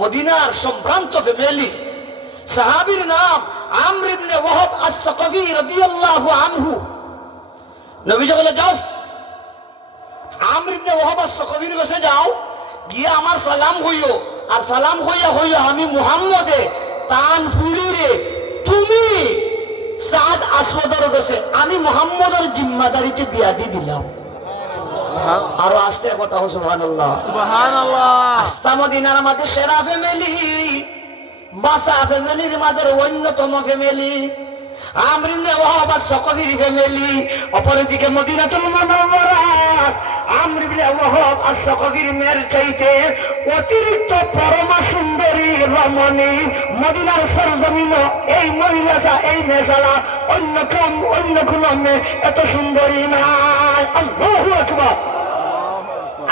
মদিনার সম্ভ্রান্ত ফ্যামিলি সাহাবীর নাম আমর ইবনে ওয়াহাব আস-সাকাফি রাদিয়াল্লাহু আনহু। নবীজি বলে যাও, আমর ইবনে ওয়াহাব আস-সাকাফির কাছে যাও, গিয়ে আমার সালাম হইও, আর সালাম হইয়া আমি মুহাম্মদে তান ফুলিরে তুমি সাদ আসওয়াদের কাছে আমি মুহাম্মদের জিম্মাদারিতে বিয়া দিয়ে দিলাম। আরো আস্তে কথা, সুবহানাল্লাহ সুবহানাল্লাহ। আস্তা মদিনার মাঝে সেরা ফ্যামিলি, বাসা ফ্যামিলির মাঝে অন্যতম ফ্যামিলি আমর ইবনে ওয়াহাব আস-সাকাফির ফ্যামিলি। অপরদিকে মদিনাতুল মুনাওয়ারা আমর ইবনে ওয়াহাব আস-সাকাফির মেয়ের চাইতে অতিরিক্ত পরমা সুন্দরী রমণী মদিনার সরজমিন এই মহিলা, এই মেয়ে ছাড়া অন্য কোন মেয়ে এত সুন্দরী নাই। আল্লাহু আকবার।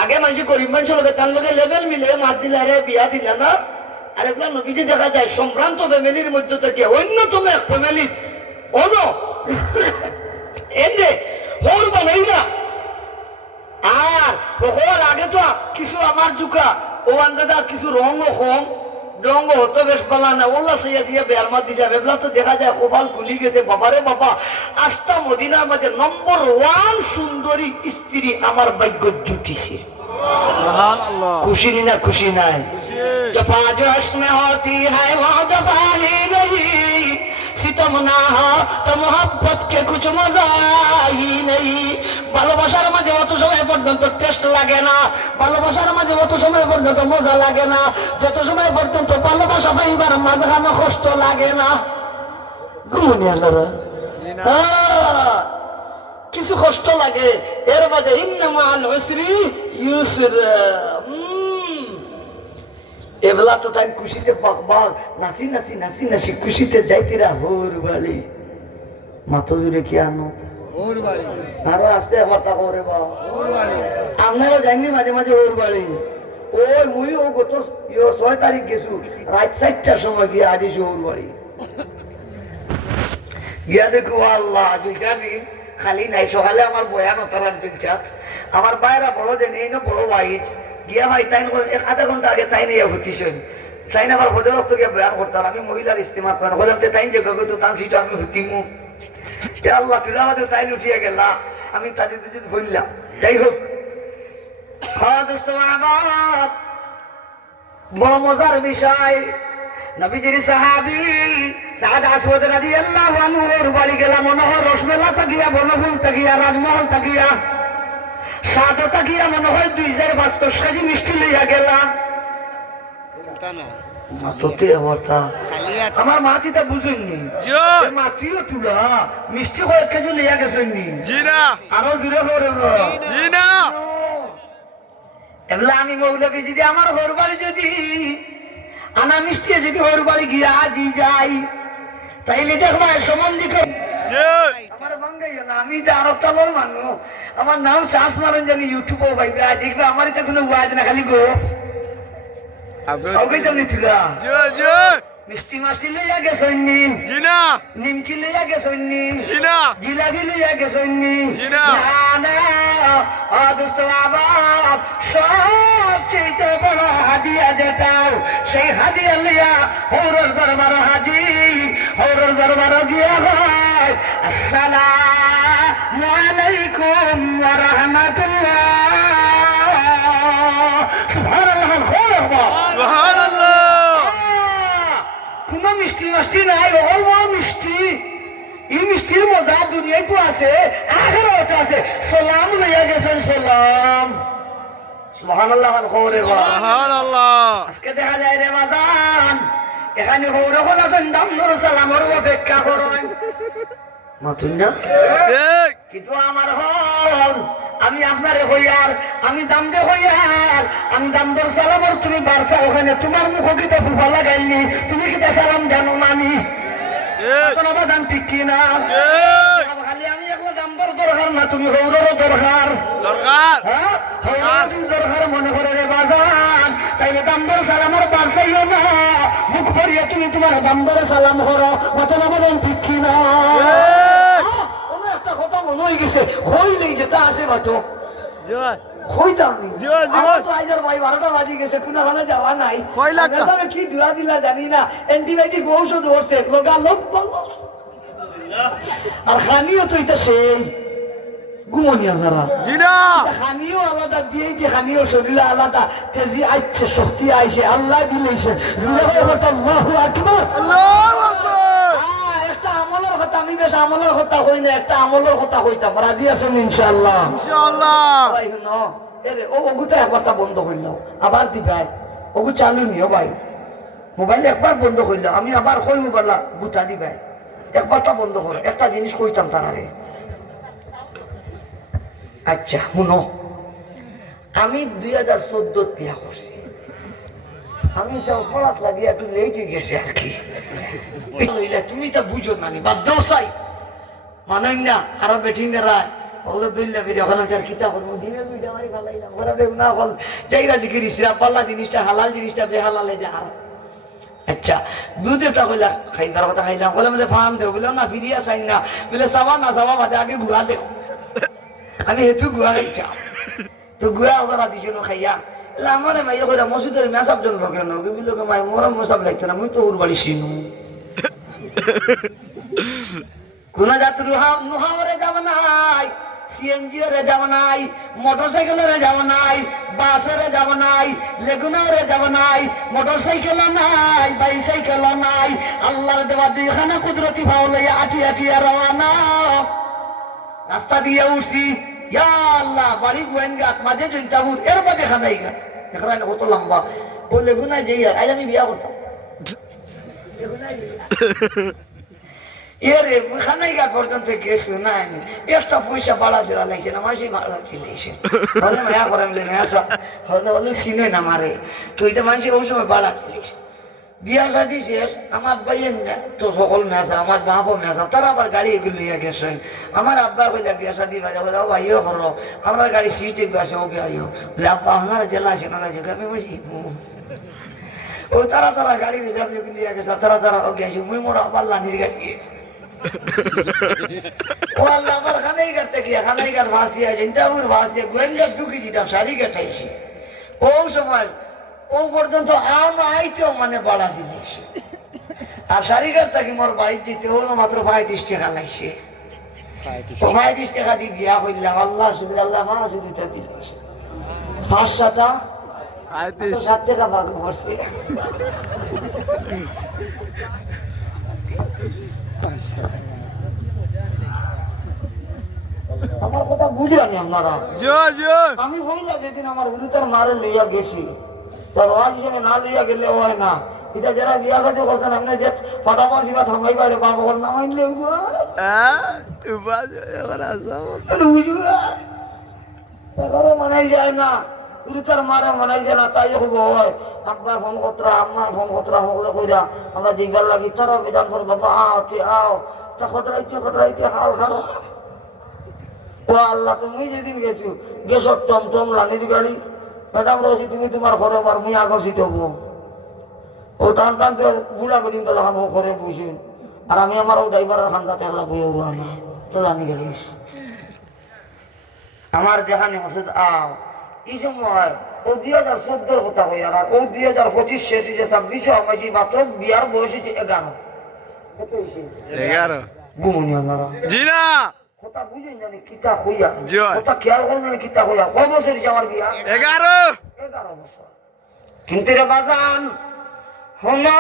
আগে মানুষ গরিব মানুষ লোকে তার লোকে লেভেল মিলে মার দিলে রে বিয়া দিলে না। আর এগুলো নবীজি দেখা যায় সম্ভ্রান্ত ফ্যামিলির মধ্যে থেকে অন্যতম এক ফ্যামিলি অনো এনে হোর বানাই না। আর হওয়ার আগে তো কিছু আমার জুকা ও আন্দাজা কিছু রঙও কম, রঙ হতো বেশ বলা না। ওলা সিয়া বেয়ার মার দিয়ে যাবে, এগুলা তো দেখা যায় কপাল খুলি গেছে। বাবারে বাবা, আস্তা মদিনার মাঝে নম্বর 1 সুন্দরী স্ত্রী আমার ভাগ্য জুটিছে। সুবহানাল্লাহ। খুশি না খুশি নাই? जफा जोश में होती है वो जफा ही नहीं, सितम ना हो तो मोहब्बत के कुछ मजा ही नहीं। ভালোবাসার মাঝে অত সময় পর্যন্ত টেস্ট লাগে না, ভালোবাসার মাঝে অত সময় পর্যন্ত মজা লাগে না, যত সময় পর্যন্ত ভালোবাসা পাইবার মাঝখানে কষ্ট লাগে না। কিছু কষ্ট লাগে, এর মাঝে ইন্না মাআল উসরি ইউসরা। এবেলা তো তাই খুশিতে বাক নাচি নাচি নাচি নাচি খুশিতে যাইতিরা হোর বাড়ি মাথা জুড়ে কি আনো ওর বাড়ি, আরো আসতে কথা করে বা ওর বাড়ি। আপনারা যাইনি মাঝে মাঝে ওর বাড়ি। ওই মুই ও গত 6 তারিখ গেছু, রাত 4টার সময় গিয়ে আদিছি ওর বাড়ি। গিয়া দেখো আল্লাহ দুইটা দিন খালি নাই। সকালে আমার বয়ান তারান পিলছাত, আমার বাইরা বড় দেন এই না বড় বাইজ গিয়া ভাই তাই আধা ঘন্টা আগে তাই নিয়ে হতিছেন। তাই না আমার হজর রক্ত গিয়া বয়ান করতাম, আমি মহিলার ইস্তেমাত পান হলাম তাই যে গত তান সিটা আমি হতিমু। আল্লাহ তুই আমাদের তাই উঠিয়ে গেলা, আমি তাদের দুজন বললাম। যাই হোক, বড় মজার বিষয়, নবীজির সাহাবী সাদ আসওয়াদ রাদিয়াল্লাহু আনহু এর বাড়ি গেলাম। মনোহর রসমেলা তাকিয়া, বনফুল তাকিয়া, রাজমহল তাকিয়া, সাদা তাকিয়া, মনে হয় 2005 কেজি মিষ্টি লইয়া গেলাম। আমার মাটিটা বুঝেননি, মাটিও তুলা মিষ্টি কয়েক কেজি লইয়া গেছেননি। আরো জুড়ে করে এগুলা আমি মৌলবী যদি আমার ঘর বাড়ি যদি আনা মিষ্টি যদি ওর বাড়ি গিয়ে আজি যাই, তাইলে দেখবা সমান দিকে আমার ভাঙ্গাইও না। আমি তো আরো তলর মানুষ, আমার নাম সার্চ মারেন জানি ইউটিউবও পাইবে, দেখবে আমার এটা কোনো ওয়াজ না, খালি গো মিষ্টি মাষ্টি লইয়া গেছেন নিম জি না নিমকি লইয়া গেছেন নিম জি না জিলাপি লইয়া গেছেন নিম জি না। অদুষ্ট বাপ সবচেয়ে বড় হাদিয়া যেটাও সেই হাদিয়া লইয়া হৌরর দরবার হাজি হৌরর দরবার গিয়া হয় আসসালামু আলাইকুম ওয়া রাহমাতুল্লাহ সুবহানাল্লাহ। সুবহানাল্লাহ। কোনো মিষ্টি মাষ্টি নাই, অল্প মিষ্টি। এই মিষ্টির মজা দুনিয়ায় তো আছে, আখেরাতে আছে। সালাম লইয়া গেছেন, সালাম। সুবহানাল্লাহ। সুবহানাল্লাহ। আজকে দেখা যায় রে বাজান, এখানে হৌরখন আছেন, দাম ধরো সালামের অপেক্ষা করেন মাতুন না, ঠিক। কিন্তু আমার হল আমি আপনারে হইয়ার, আমি দাম দে হইয়ার, আমি দাম দর সালামর তুমি বারসা ওখানে তোমার মুখ কিতা ফুফা লাগাইনি, তুমি কিতা সালাম জানো মানি ঠিক। বাদাম ঠিক কিনা? ঠিক। খালি আমি এখন দাম দর দরকার না, তুমি হৌরেরও দরকার। দরকার। হ্যাঁ, হৌরেরও দরকার মনে করে রে বাজান। তাইলে দাম দর সালামর বারসাইও না, মুখ ভরিয়া তুমি তোমার দাম দরে সালাম করো, মতন বাদাম ঠিক কিনা? একটা কথা মনে হয়ে গেছে, হইলেই যেটা আছে বাটো জয় হইতাম নি। জীবন, জীবন। আমার তো আইজার ভাই 12টা বাজি গেছে, কোনখানে যাওয়া নাই। কয় লাখ টাকা? তবে কি দুয়া দিলা জানি না, অ্যান্টিবায়োটিক ঔষধ ওরছে, লগা লোক বলো। আর খানিও তো এটা সেই ঘুমনিয়া যারা জি না খানিও আলাদা দিয়ে দিয়ে খানিও শরীরে আলাদা তেজি আইছে, শক্তি আইছে, আল্লাহ দিলেছে। আল্লাহু আকবার। আল্লাহু আকবার। একটা আমলের কথা, আমি বেশ আমলের কথা কই না, একটা আমলের কথা কইতাম। রাজি আছেন ইনশাআল্লাহ? ইনশাআল্লাহ। ভাই শুনো, এরে ওগুতো একবারটা বন্ধ করলাম, আবার দিবাই ওগু চালু নিও ভাই। মোবাইল একবার বন্ধ করলাম, আমি আবার কই মোবাইল গুতা দিবাই, একবারটা বন্ধ করো। একটা জিনিস কইতাম তারারে। আচ্ছা শুনো, আমি 2014 বিয়া করছি। আমি যাও পড়াত লাগিয়া একটু লেট হয়ে গেছে আর কি। তুমি তা বুঝো না, বাধ্য চাই মানুষ না আরো বেটিং দেয় ওগুলো দইলা বেরিয়ে ওখানে তার কিতাব করবো দিনে দুইটা মারি ফালাইলাম, ওরা দেব না হল জায়গা জিকির ইসরা পাল্লা জিনিসটা হালাল জিনিসটা বেহালালে যা হারাম। আচ্ছা দুধ একটা কইলা খাইবার কথা খাইলাম, বলে বলে ফার্ম দেব, বলে না ফিরিয়া চাই না, বলে চাবা না চাবা বাদে আগে গুড়া দেব। আমি হেতু গুড়া খাইছাম, তো গুড়া ওরা দিছিল খাইয়া আমার মাই কইরা মসজিদের মেসাব জন লোকের নবী লোকে মাই মোরা মসাব লাগতো না, মুই তো ওর বাড়ি চিনু। কোন যাত্রী নুহাওয়ারে যাব নাই, সিএনজি রে যাব নাই, মোটরসাইকেলের যাব নাই, বাসের যাব নাই, লেগুনারে যাব নাই, মোটরসাইকেল নাই, বাইসাইকেল নাই, আল্লাহর দেওয়া দুইখানা কুদরতি ভাও লইয়া আটি আটিয়া রওনা। রাস্তা দিয়ে উঠছি, ইয়া আল্লাহ বাড়ি গোয়েন গাছ মাঝে জৈন্তাবুর এর মাঝে খানাই গাছ এখানে কত লম্বা। ও লেগুনায় যেই আর আজ আমি বিয়া করতাম এর খানাই ঘাট পর্যন্ত গেছো না, একটা পয়সা বাড়া দেওয়া লাগছে না, মাসি ভাড়া দিলেছে মায়া করে মেয়াসা হলে চিনে না মারে, তো এটা মানুষের ওই সময় বাড়া দিলেছে। বিয়া শাদি শেষ, আমার ভাইয়ের তো সকল মেসা, আমার বাপও মেসা, তারা আবার গাড়ি এগুলো লইয়া গেছেন। আমার আব্বা কইলা বিয়া শাদি বাজা বলে ও আইও করো, আমরা গাড়ি সিটে গেছে ওকে আইও, বলে আব্বা আপনারা জেলা আছে না আমি বলছি ও তারা তারা গাড়ি রিজার্ভ লিয়া গেছে, তারা তারা ওকে আসি মুই মোর আবার লানির গাড়ি ও আল্লাহ আমার খানাই গাড়তে গিয়া খানাই গাড় ভাস দিয়া চিন্তাপুর ভাস দিয়ে গোয়েন্দার ঢুকি দিতাম, শাড়ি কাটাইছি। ও সময় ও পর্যন্ত আম আইতেও মানে বাড়া দিলিস, আর শাড়ি কাটতা কি মোর বাড়ির যেতে হলো মাত্র 35 টাকা লাগছে। 35 টাকা দিয়ে বিয়া করলাম, আল্লাহ সুবিধা আল্লাহ মা সুবিধা দিল 5-7 7 টাকা ভাগ করছে। আমার কথা বুঝলাম আপনারা? আমি হইলা যেদিন আমার গুরুতার মারে লইয়া গেছি, তার ওয়াজ হিসেবে না লইয়া গেলে হয় না। এটা যারা বিয়া সাথে করছেন আপনি যে ফটাফট সিবা থামাই পারে বাবা ওর নাম আইলে মানাই যায় না, গুরুতার মারে মানাই যায় না, তাই হইব হয় আব্বা ফোন কতরা আম্মা ফোন কতরা হলে কইরা আমরা জিগার লাগি তারা বিধান করে বাবা আও তা খতরাইতে খাও খাও। ও আল্লাহ তুমি যেদিন গেছো গেছো টমটম লানির গাড়ি ম্যাডাম রয়েছি, তুমি তোমার ঘরে বার মুই আগর্ষিত হবো। ও টান টানতে বুড়া করিম তো লাগানো করে বুঝুন আর আমি আমার ও ড্রাইভারের খান্দা তেলা বই উড়া না তো আমি গেলিস আমার যেখানে ওষুধ আও এই সময় ও 2014 কথা কই আর ও 2025 শেষ হয়েছে 26 আমাজি মাত্র বিয়ার বয়স হয়েছে 11 কত হয়েছে 11 গুমনি আমার জি না কথা বুঝেন জানি কিতা কইয়া জয়। কথা খেয়াল করেন জানি কিতা কইয়া কয় বছর হয়েছে আমার বিয়া 11 11 বছর কিন্তু রে বাজান হলো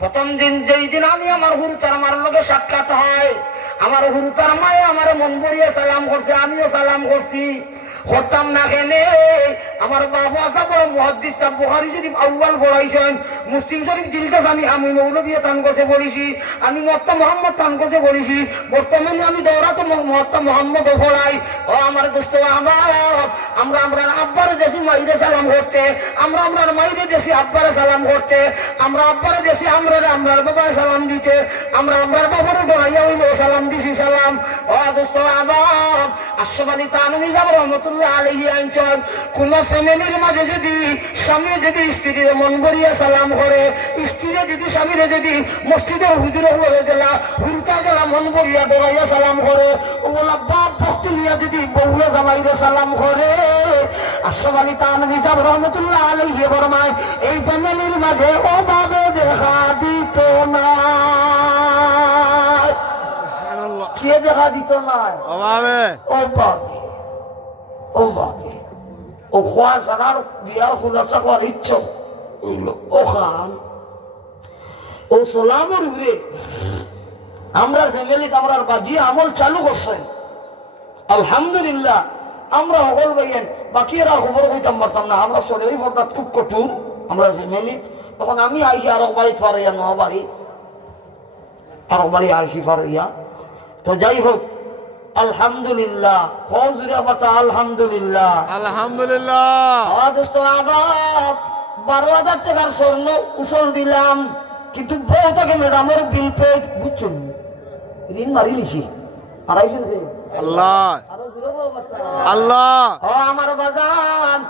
প্রথম দিন যেই দিন আমি আমার হুরুতার আমার লোকে সাক্ষাৎ হয় আমার হুরুতার মায়ে আমার মন ভরিয়ে সালাম করছে আমিও সালাম করছি হতাম না কেনে আমার বাবা আসা বড় মুহাদ্দিস সাহেব বুখারী শরীফ আউয়াল পড়াইছেন মুসলিম শরীফ জিলদাস আমি মৌলভী টান করছে পড়িছি আমি মত্তা মোহাম্মদ টান করছে পড়িছি বর্তমানে আমি দৌড়াতে মত্তা মোহাম্মদ পড়াই ও আমার দোস্ত আমার আমরা আমরা আব্বারে দেশি মাইরে সালাম করতে আমরা আমরা মাইরে দেশি আব্বারে সালাম করতে আমরা আব্বারে দেশি আমরা আমরার বাবায় সালাম দিতে আমরা আমরার বাবারে ডরাইয়া হইল সালাম দিছি সালাম ও দোস্ত আমার আশরাফ আলী থানভী সাহেব রহমতুল্লাহ আলাইহি আনছেন কোন ফ্যামিলির মাঝে যদি স্বামী যদি স্ত্রীর মন ভরিয়া সালাম করে স্ত্রীরে যদি স্বামীরে যদি মসজিদের হুজুরে হয়ে গেলা হুরুতা গেলা মন ভরিয়া ডরাইয়া সালাম করে ওগুলা বাপ ভক্তি নিয়ে যদি বউয়ে জামাইরে সালাম করে আশরাফ আলী থানভী সাহেব রহমতুল্লাহ আলাইহি ফরমায় এই ফ্যামিলির মাঝে অভাবে দেখা দিত না সুবহানাল্লাহ কে দেখা দিত না অভাবে অভাবে অভাবে ও খোয়া সারার বিয়ার খুলাসা করার ইচ্ছা ও খান ও সোলামর ঘুরে আমরা ফ্যামিলি আমরা বাজি আমল চালু করছেন আলহামদুলিল্লাহ আমরা সকল ভাইয়েন বাকি এরা খবর হইতাম পারতাম না আমরা শরীর হঠাৎ খুব কঠোর আমরা ফ্যামিলি তখন আমি আইসি আরো বাড়ি ফারাইয়া ন বাড়ি আরো বাড়ি আইসি ফারাইয়া তো যাই হোক আলহামদুলিল্লাহ খজুরা পাতা আলহামদুলিল্লাহ আলহামদুলিল্লাহ দোস্ত আবার 12,000 টাকার স্বর্ণ উসল দিলাম কিন্তু বউ তাকে ম্যাডামের বিল পে বুঝছেন ঋণ মারি লিছি আর আইসেন আল্লাহ আরো জোরে বলো বাচ্চা। আল্লাহ আমার বাজান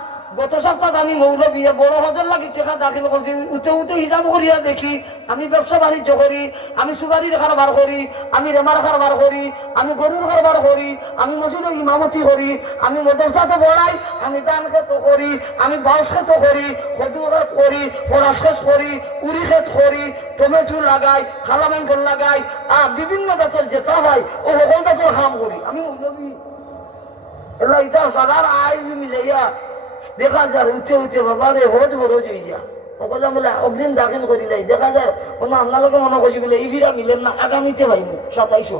গত সপ্তাহ আমি মৌলবী বড় হজর লাগি টাকা দাখিল করছি উঠে উঠে হিসাব করিয়া দেখি আমি ব্যবসা বাণিজ্য করি আমি সুগারির কারবার করি আমি রেমার কারবার করি আমি গরুর কারবার করি আমি মসজিদে ইমামতি করি আমি মাদ্রাসাতে পড়াই আমি ধান ক্ষেত করি আমি বাউস ক্ষেত করি খেজুর ক্ষেত করি ফরাস ক্ষেত করি উড়ি ক্ষেত করি টমেটো লাগাই খালা বেঙ্গল লাগাই বিভিন্ন জাতের যেটা হয় ও সকল জাতের কাম করি আমি মৌলবী এলা ইটা সাদার আয় মিলাইয়া দেখা যায় উঠে উঠে বাবা রে হজ বরজ হয়ে যা ওগুলা বলে অগ্রিম দাখিল করি নাই দেখা যায় কোনো আপনাকে মনে করছি বলে এই ভিড়া মিলেন না আগামীতে পাইব 2700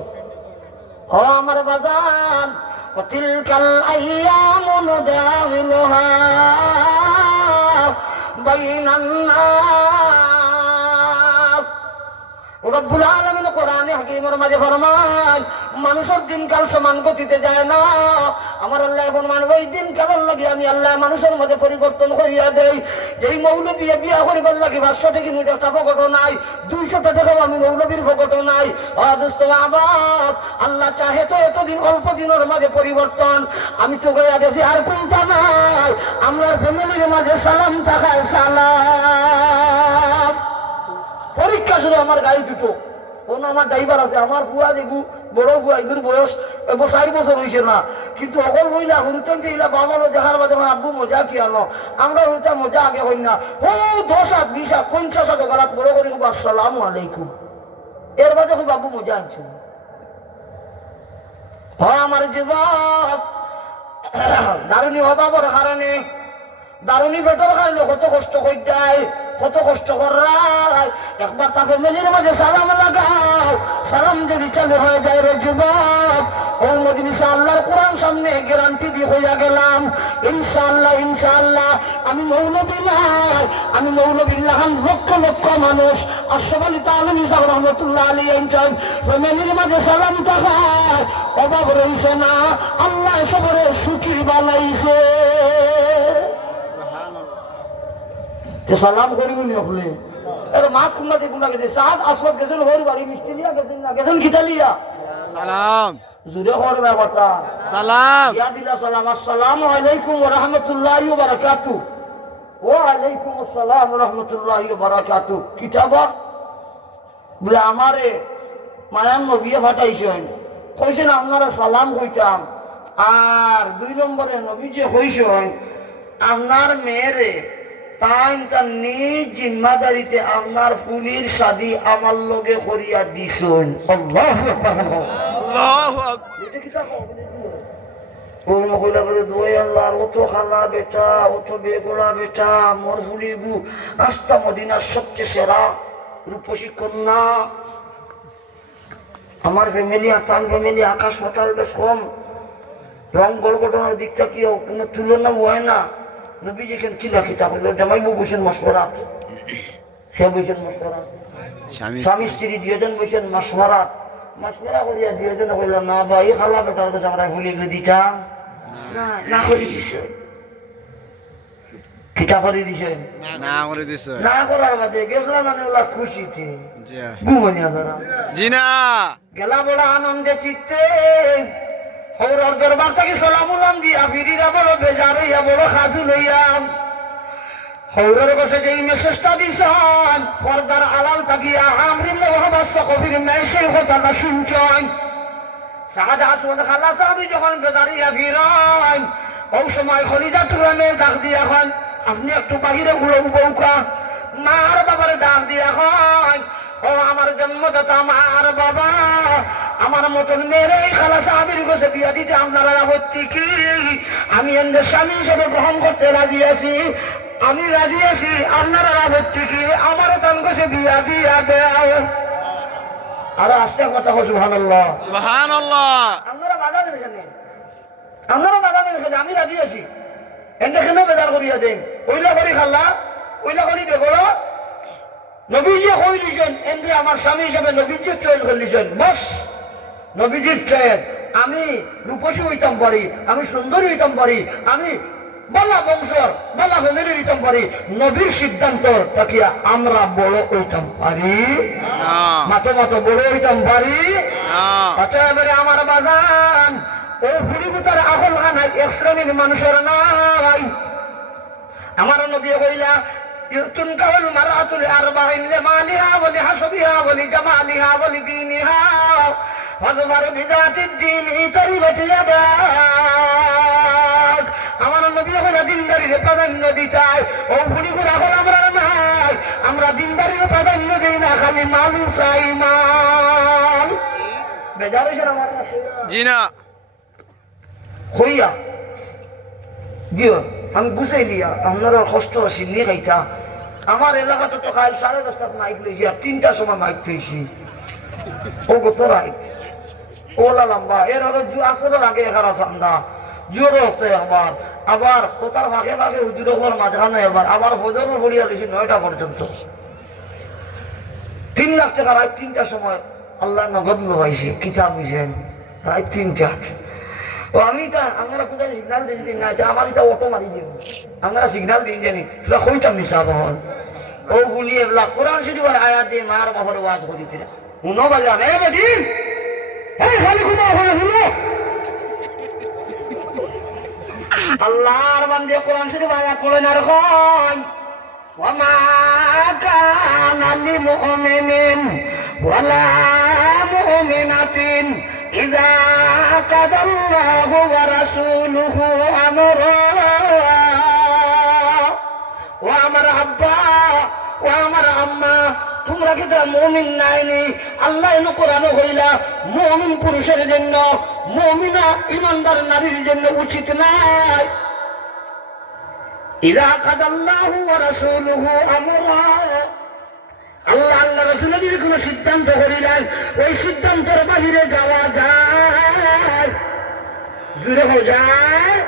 ও আমার বাজান তিলকাল আইয়ামু নুদাবিলুহা বাইনান নাস রব্বুল আলামিন কোরআনে হাকিমের মাঝে ফরমান মানুষের দিনকাল সমান গতিতে যায় না আমার আল্লাহ ফরমান ওই দিনকালের লাগি আমি আল্লাহ মানুষের মাঝে পরিবর্তন করিয়া দেই যেই মৌলবী বিয়া করিবার লাগি 500 টাকা কিন্তু একটা ফকট নাই 200 টাকাও আমি মৌলবীর ফকট নাই দোস্ত আবার আল্লাহ চাহে তো এতদিন অল্প দিনের মাঝে পরিবর্তন আমি তো গিয়া গেছি আর কোনটা নাই আমরা ফ্যামিলির মাঝে সালাম থাকায় সালাম পরীক্ষা শুরু আমার গাড়ি দুটো কোন আমার ড্রাইভার আছে আমার বুয়া দেখু বড় বুয়া এগুর বয়স 4 বছর হয়েছে না কিন্তু অকল বইলা হুরুতন যে ইলা বাবা দেখার বাদে আমার আব্বু মজা কি আনো আমরা হইতা মজা আগে হই না ও 10 হাত 20 হাত 50 হাত গলাত বড় করে আসসালামু আলাইকুম এর বাদে খুব আব্বু মজা আনছো আমার জীবন দারুণী অভাবের কারণে দারুণী পেটের কারণে কত কষ্ট করে দেয় কত কষ্ট করায় একবার তা ফ্যামিলির মাঝে সালাম লাগাও সালাম যদি চালু হয়ে যায় রে যুবক ওই মজলিসে আল্লাহর কোরআন সামনে গ্যারান্টি দিয়ে হইয়া গেলাম ইনশাআল্লাহ ইনশাআল্লাহ আমি মৌলবী নাই আমি মৌলবীল্লাহ লক্ষ লক্ষ মানুষ আশরাফ আলী থানভী সাহেব রহমতুল্লাহ আলাইহি আনছেন ফ্যামিলির মাঝে সালাম থাকায় অভাব রইছে না আল্লাহ সবরে সুখী বানাইছে সালাম করিব নি হলে এর মা কুন্না দেখুন না গেছে সাদ আসবাদ গেছেন ওর বাড়ি মিষ্টি লিয়া গেছেন না গেছেন খিতা লিয়া সালাম জুড়ে হওয়ার ব্যাপারটা সালাম ইয়া দিলা সালাম আসসালামু আলাইকুম ওয়া রাহমাতুল্লাহি ওয়া বারাকাতুহু ওয়ালাইকুম আসসালাম রহমতুল্লাহি ওয়া বারাকাতুহু। কিতাবা বলে আমারে মায়ান নবী ফাটাইছেন, কইছেন আপনারা সালাম কইতাম। আর 2 নম্বরে নবী যে কইছেন আপনার মেয়েরে তাই তার নিজ জিম্মাদারিতে আপনার ফুলির শাদি আমার লগে করিয়া দিছেন। আল্লাহু আকবার। আল্লাহু আকবার। এটা কি তা ওই মহিলা বলে দোয় আল্লাহ, ও তো খালা বেটা, ও তো বেগোড়া বেটা, মোর ফুলিবু আস্তা মদিনার সবচেয়ে সেরা রূপসী কন্যা। আমার ফ্যামিলি আর তার ফ্যামিলি আকাশ পাতাল বেশ কম, রং গড়গড়ানোর দিকটা কি কোনো তুলনা হয় না। নবী যেখানে কিলা কিতা করলো জামাইবু বসেন মশওয়ারাত, সে বসেন মশওয়ারাত, স্বামী স্ত্রী 2 জন বসেন মশওয়ারাত। মশওয়ারা করিয়া 2 জন কইল না ভাই খালা বেটার কাছে আমরা ভুলি গিয়ে দিতাম না, না করে দিছে। কিতা করে দিছে না করে দিছে, না করার বাদে গেছিলাম মানে ওরা খুশিতে জি ঘুমানিয়া ধরা জি না গেলা বড় আনন্দে চিত্তে হৌরর দরবার থেকে সালামুলাম দিয়া ফিরিরা বড় বেজার হইয়া বড় খাজু লইয়াম। হৌরর কাছে যেই মেসেজটা দিছান পর্দার আড়াল তাকিয়া আমরিন মহবাস কবির মেসের কথাটা শুনছেন। সাহায্য আসমান খালা সাহাবি যখন বেজারিয়া ফিরান ওই সময় খলিজা টুরামে ডাক দিয়া খান আপনি একটু বাহিরে উড়ো বউকা। মার বাবার ডাক দিয়া খান ও আমার জন্মদাতা মার বাবা, আমার মতন মেয়েরে খালা সাহাবির কাছে বিয়া দিতে আপনারা আপত্তি কি? আমি এদের স্বামী হিসেবে গ্রহণ করতে রাজি আছি, আমি রাজি আছি, আপনারা আপত্তি কি? আমারও তার কাছে বিয়া দিয়া দেয়। আরো আস্তে কথা হো সুবহানাল্লাহ সুবহানাল্লাহ। আপনারা বাধা দেন এখানে, আপনারা বাধা দেন এখানে, আমি রাজি আছি। এনে কেন বেজার করিয়া দেন? ওইলা করি খাল্লা, ওইলা করি বেগড়। নবীজি হই দিছেন এমনি আমার স্বামী হিসাবে নবীজির চয়েস করে দিছেন, বস নবীজির চয়েস। আমি রূপসী হইতাম পারি, আমি সুন্দরী হইতাম পারি, আমি বালা বংশর বালা ফ্যামিলি হইতাম পারি, নবীর সিদ্ধান্ত তাকিয়া আমরা বড় হইতাম পারি না মাতো মাতো বড় হইতাম পারি না অতএব আমার বাগান ও ফুড়িগুতার আহল খানায় 1 শ্রেণীর মানুষের নাই। আমার নবী কইলা তুনকাহুল মারআতুল আরবাইন লিমালিহা ওয়া লিহাসবিহা ওয়া লিজামালিহা ওয়া লিদীনিহা ফাযফার বিযাতিদ দীনি তারিবাত ইয়াদাক। আমার নবী কইলা দিনদারির প্রাধান্য দিতাই, ও ফুড়িগুর আহল আমরা নাই, আমরা দিনদারির প্রাধান্য দেই না, খালি মালু চাই মাল। বেজার হইছেন আমার কাছে জি না হইয়া দিও আমি গুছাই দিয়া আপনারা কষ্ট আছি নিয়ে খাইতা। আমার এলাকাতে তো কাল 10:30 মাইক লইছি আর 3টার সময় মাইক থইছি। ও কত রাইট ওলা লম্বা এর হলো আসরের আগে 11 সন্ধ্যা জোরে হতে একবার, আবার কোথার ভাগে ভাগে হুজুর ওপর মাঝখানে একবার, আবার ফজরের পড়িয়া লইছি 9টা পর্যন্ত। 3 লাখ টাকা রাত 3টার সময় আল্লাহ নগদ পাইছি। কিতাব দিয়েছেন রাত 3টা। ও আমি আমরা কোথায় সিগন্যাল দিয়েছি না, আমার এটা অটো মারি দিব, আমরা সিগন্যাল দিয়ে জানি তোরা কইতাম নিশা বহন ও বলি এগুলা কোরআন শরীফের আয়াত দিয়ে মার বাবার ওয়াজ করিতে শুনো বললাম এ বেটি এই খালি খুঁজো ওখানে শুনো আল্লাহর বান্দে কোরআন শরীফ আয়াত পড়ে না রকম ওয়ামা কানা লিমুমিনিন ওয়ালা মুমিনাতিন ইযা কাদাল্লাহু ওয়া রাসূলুহু আমরা। ও আমার আব্বা ও আমার আম্মা, তোমরা কি তা মুমিন নাইনি? আল্লাহ এনে কোরআনে হইলা মুমিন পুরুষের জন্য, মুমিনা ইমানদার নারীর জন্য উচিত নাই। ইযা কাদাল্লাহু ওয়া রাসূলুহু আমরা, আল্লাহ আল্লাহ রাসূলের যদি কোনো সিদ্ধান্ত করিলেন ওই সিদ্ধান্তের বাহিরে যাওয়া যায়, জুড়ে হয়ে যায়।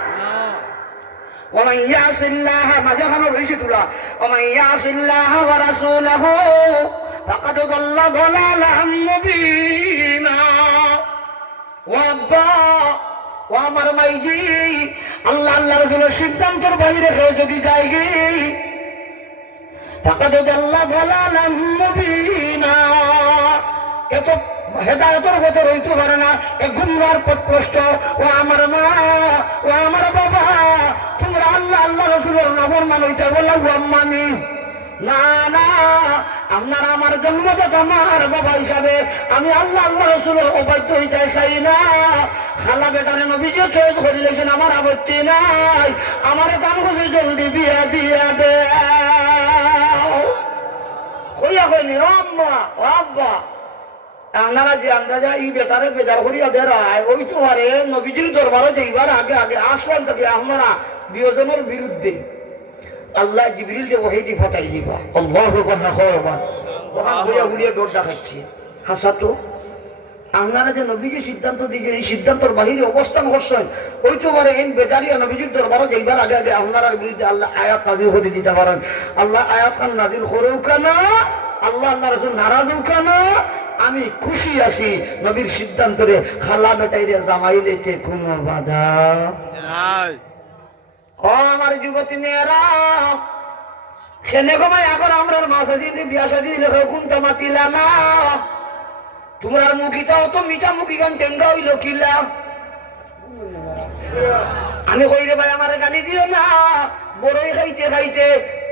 ومن يعص الله ما جهل رشدلا ومن يعص الله ورسوله فقد ضل ضلالا مبينا। ওয়াব্বা ও আমার মাইজি, আল্লাহ আল্লাহ রাসূলের সিদ্ধান্তের বাইরে কেউ যদি যায় ফাকাদ দাল্লা দালালান মুবিনা, এত হেদায়তের ভেতর হইতে পারে না, এ গুমরার পথভ্রষ্ট। ও আমার মা, ও আমার বাবা, তোমরা আল্লাহ আল্লাহ রাসূলের নাফরমান হইতে বলে আম্মানি। না না, আপনার আমার জন্মদাতা আমার বাবা হিসাবে আমি আল্লাহ আল্লাহ রাসূলের অবাধ্য হইতে চাই না। খালা বেটারে নবীজি চয়েস করে লেছেন, আমার আপত্তি নাই, আমার কাম করছে জলদি বিয়া দিয়া দে। কইয়া কইনি ও আম্মা, ও আব্বা, আপনারা যে আমরা যা এই বেটারে বেজার করিয়া বেড়ায়, ওই তো আরে নবীজির দরবারে যাইবার আগে আগে আসবেন থেকে আপনারা বিয়োজনের বিরুদ্ধে আল্লাহ জিবরিল যে ওহিদি ফটাই দিবা। আল্লাহু আকবার, খবরবান ওখান ঘুরিয়া ঘুরিয়া ডোর দেখাচ্ছি। হাসা তো আপনারা যে নবীজি সিদ্ধান্ত দিয়েছেন, এই সিদ্ধান্তর বাহিরে অবস্থান করছেন, ওই তো পারে এই বেজারিয়া নবীজির দরবারে যাইবার আগে আগে আপনারা বিরুদ্ধে আল্লাহ আয়াত নাযিল করে দিতে পারেন। আল্লাহ আয়াত নাযিল করেও কেন, আল্লাহ আল্লাহ রাসূল নারাজও কেন, আমি খুশি আছি নবীর সিদ্ধান্তরে। খালা বেটাইরে জামাই লইতে কোনো বাধা। ও আমার যুবতী মেয়েরা, খেনে ঘুমাই এখন আমরা মাসা দিদি বিয়া শাদি কোনটা মাতিলা না, তোমার মুখিটা অত মিঠা মুখি গান টেঙ্গা হইল কিলা। আমি কই রে ভাই আমার গালি দিও না, বড়ই খাইতে খাইতে,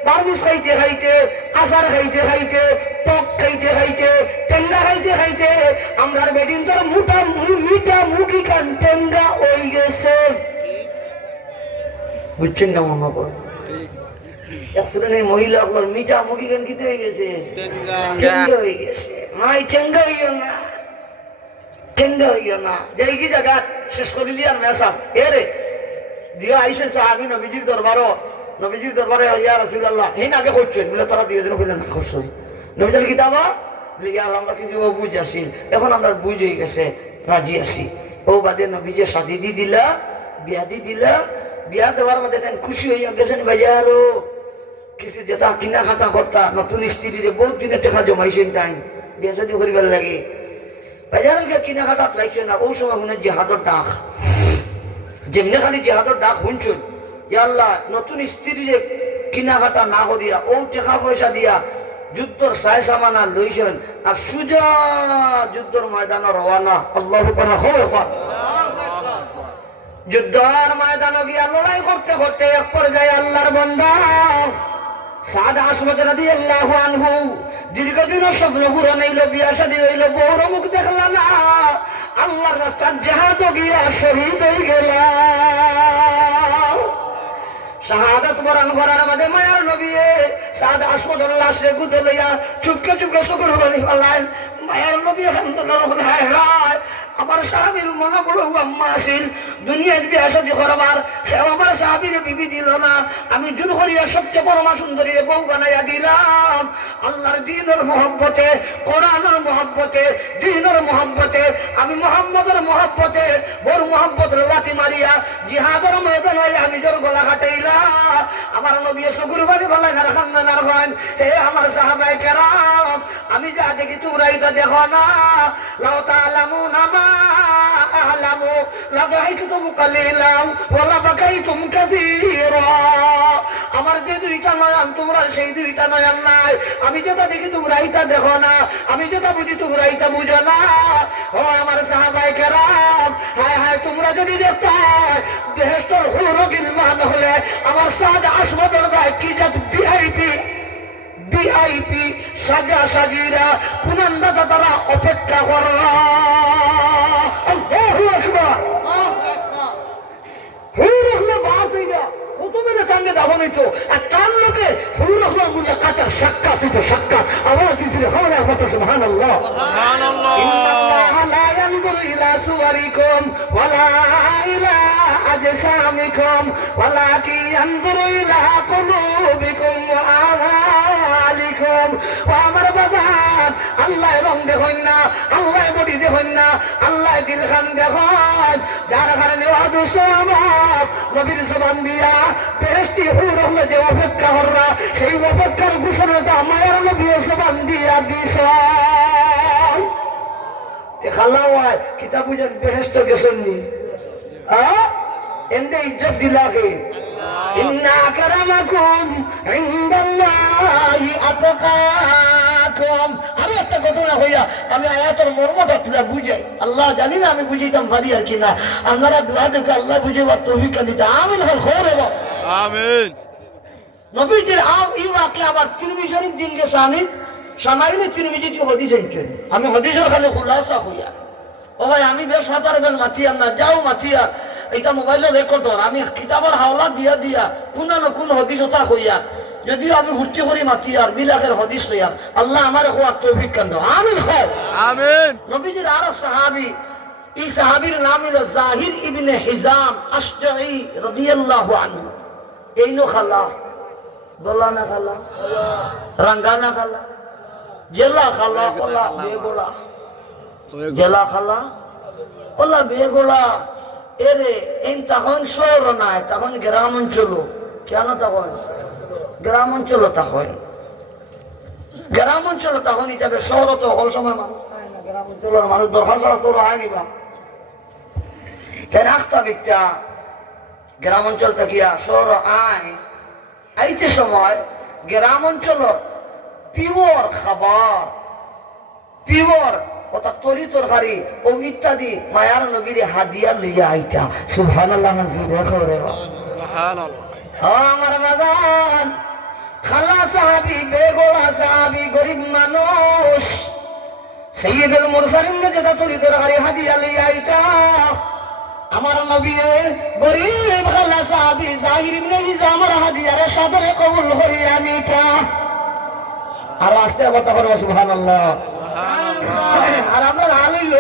তরমুজ খাইতে খাইতে, আচার খাইতে খাইতে, টক খাইতে খাইতে, টেঙ্গা খাইতে খাইতে আমরা বেডিন তোর মুটা মিঠা মুখি গান টেঙ্গা হয়ে গেছে। বুঝছেন না মনে কর, একশ্রেণীর মহিলা মিঠা মুখি গান কিতে হয়ে গেছে, টেঙ্গা হয়ে গেছে। মাই চেঙ্গা হইও না, চেঙ্গা হইও না। যাই কি জায়গা শেষ করিলি আর মেসাম এরে দিয়ে আইসেন সাহাবি নবীজির দরবারও, নবীজির দরবারে ইয়া রাসূলুল্লাহ এই আগে করছেন বলে তারা দিয়ে দিন কইলেন না করছেন। নবীজি কিতাবা লিয়ার আমরা কিছু বুঝ আসিল, এখন আমরা বুঝ হয়ে গেছে, রাজি আছি। ও বাদে নবীজি শাদি দি দিলা, বিয়া দি দিলা, বিয়া দেওয়ার মধ্যে খুশি হইয়া গেছেন বাজারও কিছু যেটা কিনা খাটা করতা, নতুন স্ত্রীরে বহুত দিনের টাকা জমাইছেন টাইম বিয়া শাদি করিবার লাগে, বাজারে গিয়ে কিনা খাটাত লাগছে না। ওই সময় শুনে জেহাদর ডাক, যেমনি খালি জেহাদর ডাক শুনছুন, ইয়া আল্লাহ নতুন স্ত্রীরে কিনা খাটা না করিয়া ও টাকা পয়সা দিয়া যুদ্ধর সায় সামানা লইছেন আর সুজা যুদ্ধর ময়দানে রওয়ানা। আল্লাহু আকবার। যুদ্ধর ময়দানে গিয়া লড়াই করতে করতে এক পর্যায়ে আল্লাহর বান্দা সাদ আসমত রাদিয়াল্লাহু আনহু দীর্ঘদিনের স্বপ্ন পূরণ হইল, বিয়া শাদী হইল, বউর মুখ দেখলা না, আল্লাহর রাস্তার জিহাদ গিয়া শহীদ হয়ে গেল। শাহাদাত বরণ করার বাদে মায়ার নবী সাদ আসমতের লাশে গুঁতে লইয়া চুপকে চুপকে শুকর হলি ফেলায়। মায়ার নবী আলহামদুলিল্লাহ, হায় হায় আমার সাহাবীর মনে বড় আম্মা আসিল, দুনিয়ার বিয়া শাদী করবার সেও আমার সাহাবীরে বিবি দিল না, আমি জোর করিয়া সবচেয়ে বড় মা সুন্দরী বউ বানাইয়া দিলাম। আল্লাহর দ্বীনের মহব্বতে, কোরআনের মহব্বতে, দ্বীনের মহব্বতে, আমি মুহাম্মদের মহব্বতে বড় মহব্বতের লাথি মারিয়া জিহাদের ময়দান হয়ে আমি জোর গলা কাটাইলাম। আমার নবী শুকুর বাড়ি ভালো খান্দানার হন, হে আমার সাহাবায়ে কেরাম, আমি যা দেখি তোমরা এটা দেখো না। লাউ তাআলামুনা মা আ'লামু লাদাহিকতুম কালিলাম ওয়া লাবাকাইতুম কাসীরা। আমার যে দুইটা নয়ন তোমরা সেই দুইটা নয়ন নাই, আমি যেটা দেখি তোমরা এটা দেখো না, আমি যেটা বুঝি তোমরা এটা বুঝো না। ও আমার সাহাবায়ে কেরাম, হায় হায় তোমরা যদি দেখতে বেহেশতের হুর গিলমান হলে আমার সাদ আসমতের গায়ে কি জাত ভিআইপি ভিআইপি সাজা সাজিরা কুনন্দা তারা অপেক্ষা কররা। আল্লাহু আকবার। হুর হলো বাসইরা কত মেরে সঙ্গে দাবন হইতো আর তার লোকে হুর হলো মুজা কাটা সাক্ষাৎ হইতো, সাক্ষাৎ আওয়াজ দিছিল হাওয়া কত সুবহানাল্লাহ সুবহানাল্লাহ। ইন্নাল্লাহা লা ইয়ানজুরু ইলা সুওয়ারিকুম ওয়ালা ইলা আজসামিকুম ওয়ালাকিন ইয়ানজুরু ইলা কুলুবিকুম ওয়া আমালিকুম। ও আমার বাজার, আল্লাহ রং দেখুন না, আল্লাহ বডি দেখুন না, আল্লাহ দিলখান দেখুন, যার কারণে নবীর জবান দিয়া বেহেশতি হুর হলে যে অপেক্ষা কররা সেই অপেক্ষার ঘোষণাটা মায়ের নবী জবান দিয়া দিছ। খাল্লা হয় কিতাব বুঝেন বেহেশত গেছেন নি এমনি ইজ্জত দিলাকে। ইন্না আকরামাকুম ইনদাল্লাহি আতকাকুম। আরে একটা ঘটনা না হইয়া আমি আয়াতের মর্মটা তুলে বুঝাই। আল্লাহ জানি না আমি বুঝিতাম পারি আর কিনা, আপনারা দোয়া দেখে আল্লাহ বুঝাইবার তৌফিক দিতে আমিন হল খবর এবং আমিন। নবীজির এই বাক্যে আবার তিরমিজি শরীফ দিলকে সামাইলে তিরমিজি হদিস আনছেন। আমি হদিসের খালি খুলাসা হইয়া ও ভাই আমি বেশ হাতার বেশ মাতিয়ার না যাও মাতিয়ার এটা মোবাইলের রেকর্ডর আমি কিতাবের হাওলা দিয়া দিয়া কোন না কোন হদিস ওটা হইয়া যদিও আমি হুষ্টি করি মাতিয়ার বিলাকের হদিস হইয়া আল্লাহ আমার হওয়ার তৌফিক কেন আমিন খাও আমিন। নবীজির আরো সাহাবী, এই সাহাবীর নাম হলো জাহির ইবনে হিজাম আশজাঈ রাদিয়াল্লাহু আনহু। এই নো খালা দোলা না খালা রাঙ্গা না খালা জেলা খালা ওলা বেগোলা জেলা খালা ওলা বেগোলা এরে এই তখন শহর নাই তখন গ্রাম অঞ্চল। কেন তখন গ্রাম অঞ্চল তখন গ্রাম অঞ্চল তখন হিসাবে শহর তো হল সময় মানুষ হয় না, গ্রাম অঞ্চলের মানুষ দরকার ছাড়া তোর হয়নি বা তাই রাখতা বিকটা গ্রাম অঞ্চল থাকিয়া শহর আয় আইতে সময় গ্রাম অঞ্চল পিওর খাবার পিওর ওটা তরি তরকারি ও ইত্যাদি মায়ার নবীর হাদিয়া লইয়া আইতা সুবহানাল্লাহ সুবহানাল্লাহ। আমার বাজান খালা সাহাবি বেগোলা সাহাবি গরিব মানুষ সাইয়্যিদুল মুরসালিন যেটা তরি তরকারি হাদিয়া লইয়া আইতা আমার নবী গরিব খালা সাহাবি জাহির ইবনে হিজাম হাদিয়ার সাদরে কবুল করিয়া নিতা। আর আস্তে কথা করবো সুবহানাল্লাহ। আর আমরা আলইল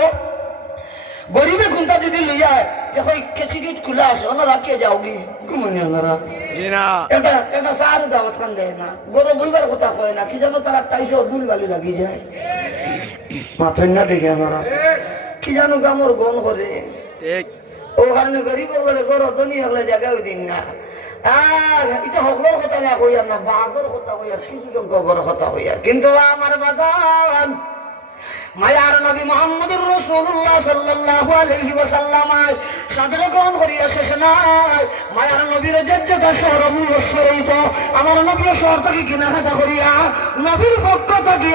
গরিবে কোনটা যদি লইয়া দেখো কেচিকিট খুলে আসে ওনারা কে যাও গি ঘুমনি ওনারা জি না। এটা এটা সার দাওয়াত খান দেয় না, গরু বুলবার কথা কয় না, কি জানো তারা 250 দুল বালি লাগি যায় মাথা না দেখে আমরা কি জানো গামর গন করে ঠিক। ও কারণে গরিব বলে গরু ধনী হলে জায়গাও দিন না। আর এটা হকলোর কথা না কইয়া না বাগর কথা কইয়া কিছু সংখ্যক কথা কইয়া কিন্তু আমার বাজান মায়ার নবী মুহাম্মদুর রাসূলুল্লাহ সাল্লাল্লাহু আলাইহি ওয়াসাল্লাম সাদরে গ্রহণ করিয়া শেষ নাই মায়ার নবীর যেটা শহর মুশরিক আমার নবীর শহর থেকে কিনাহাটা করিয়া নবীর পক্ষ থেকে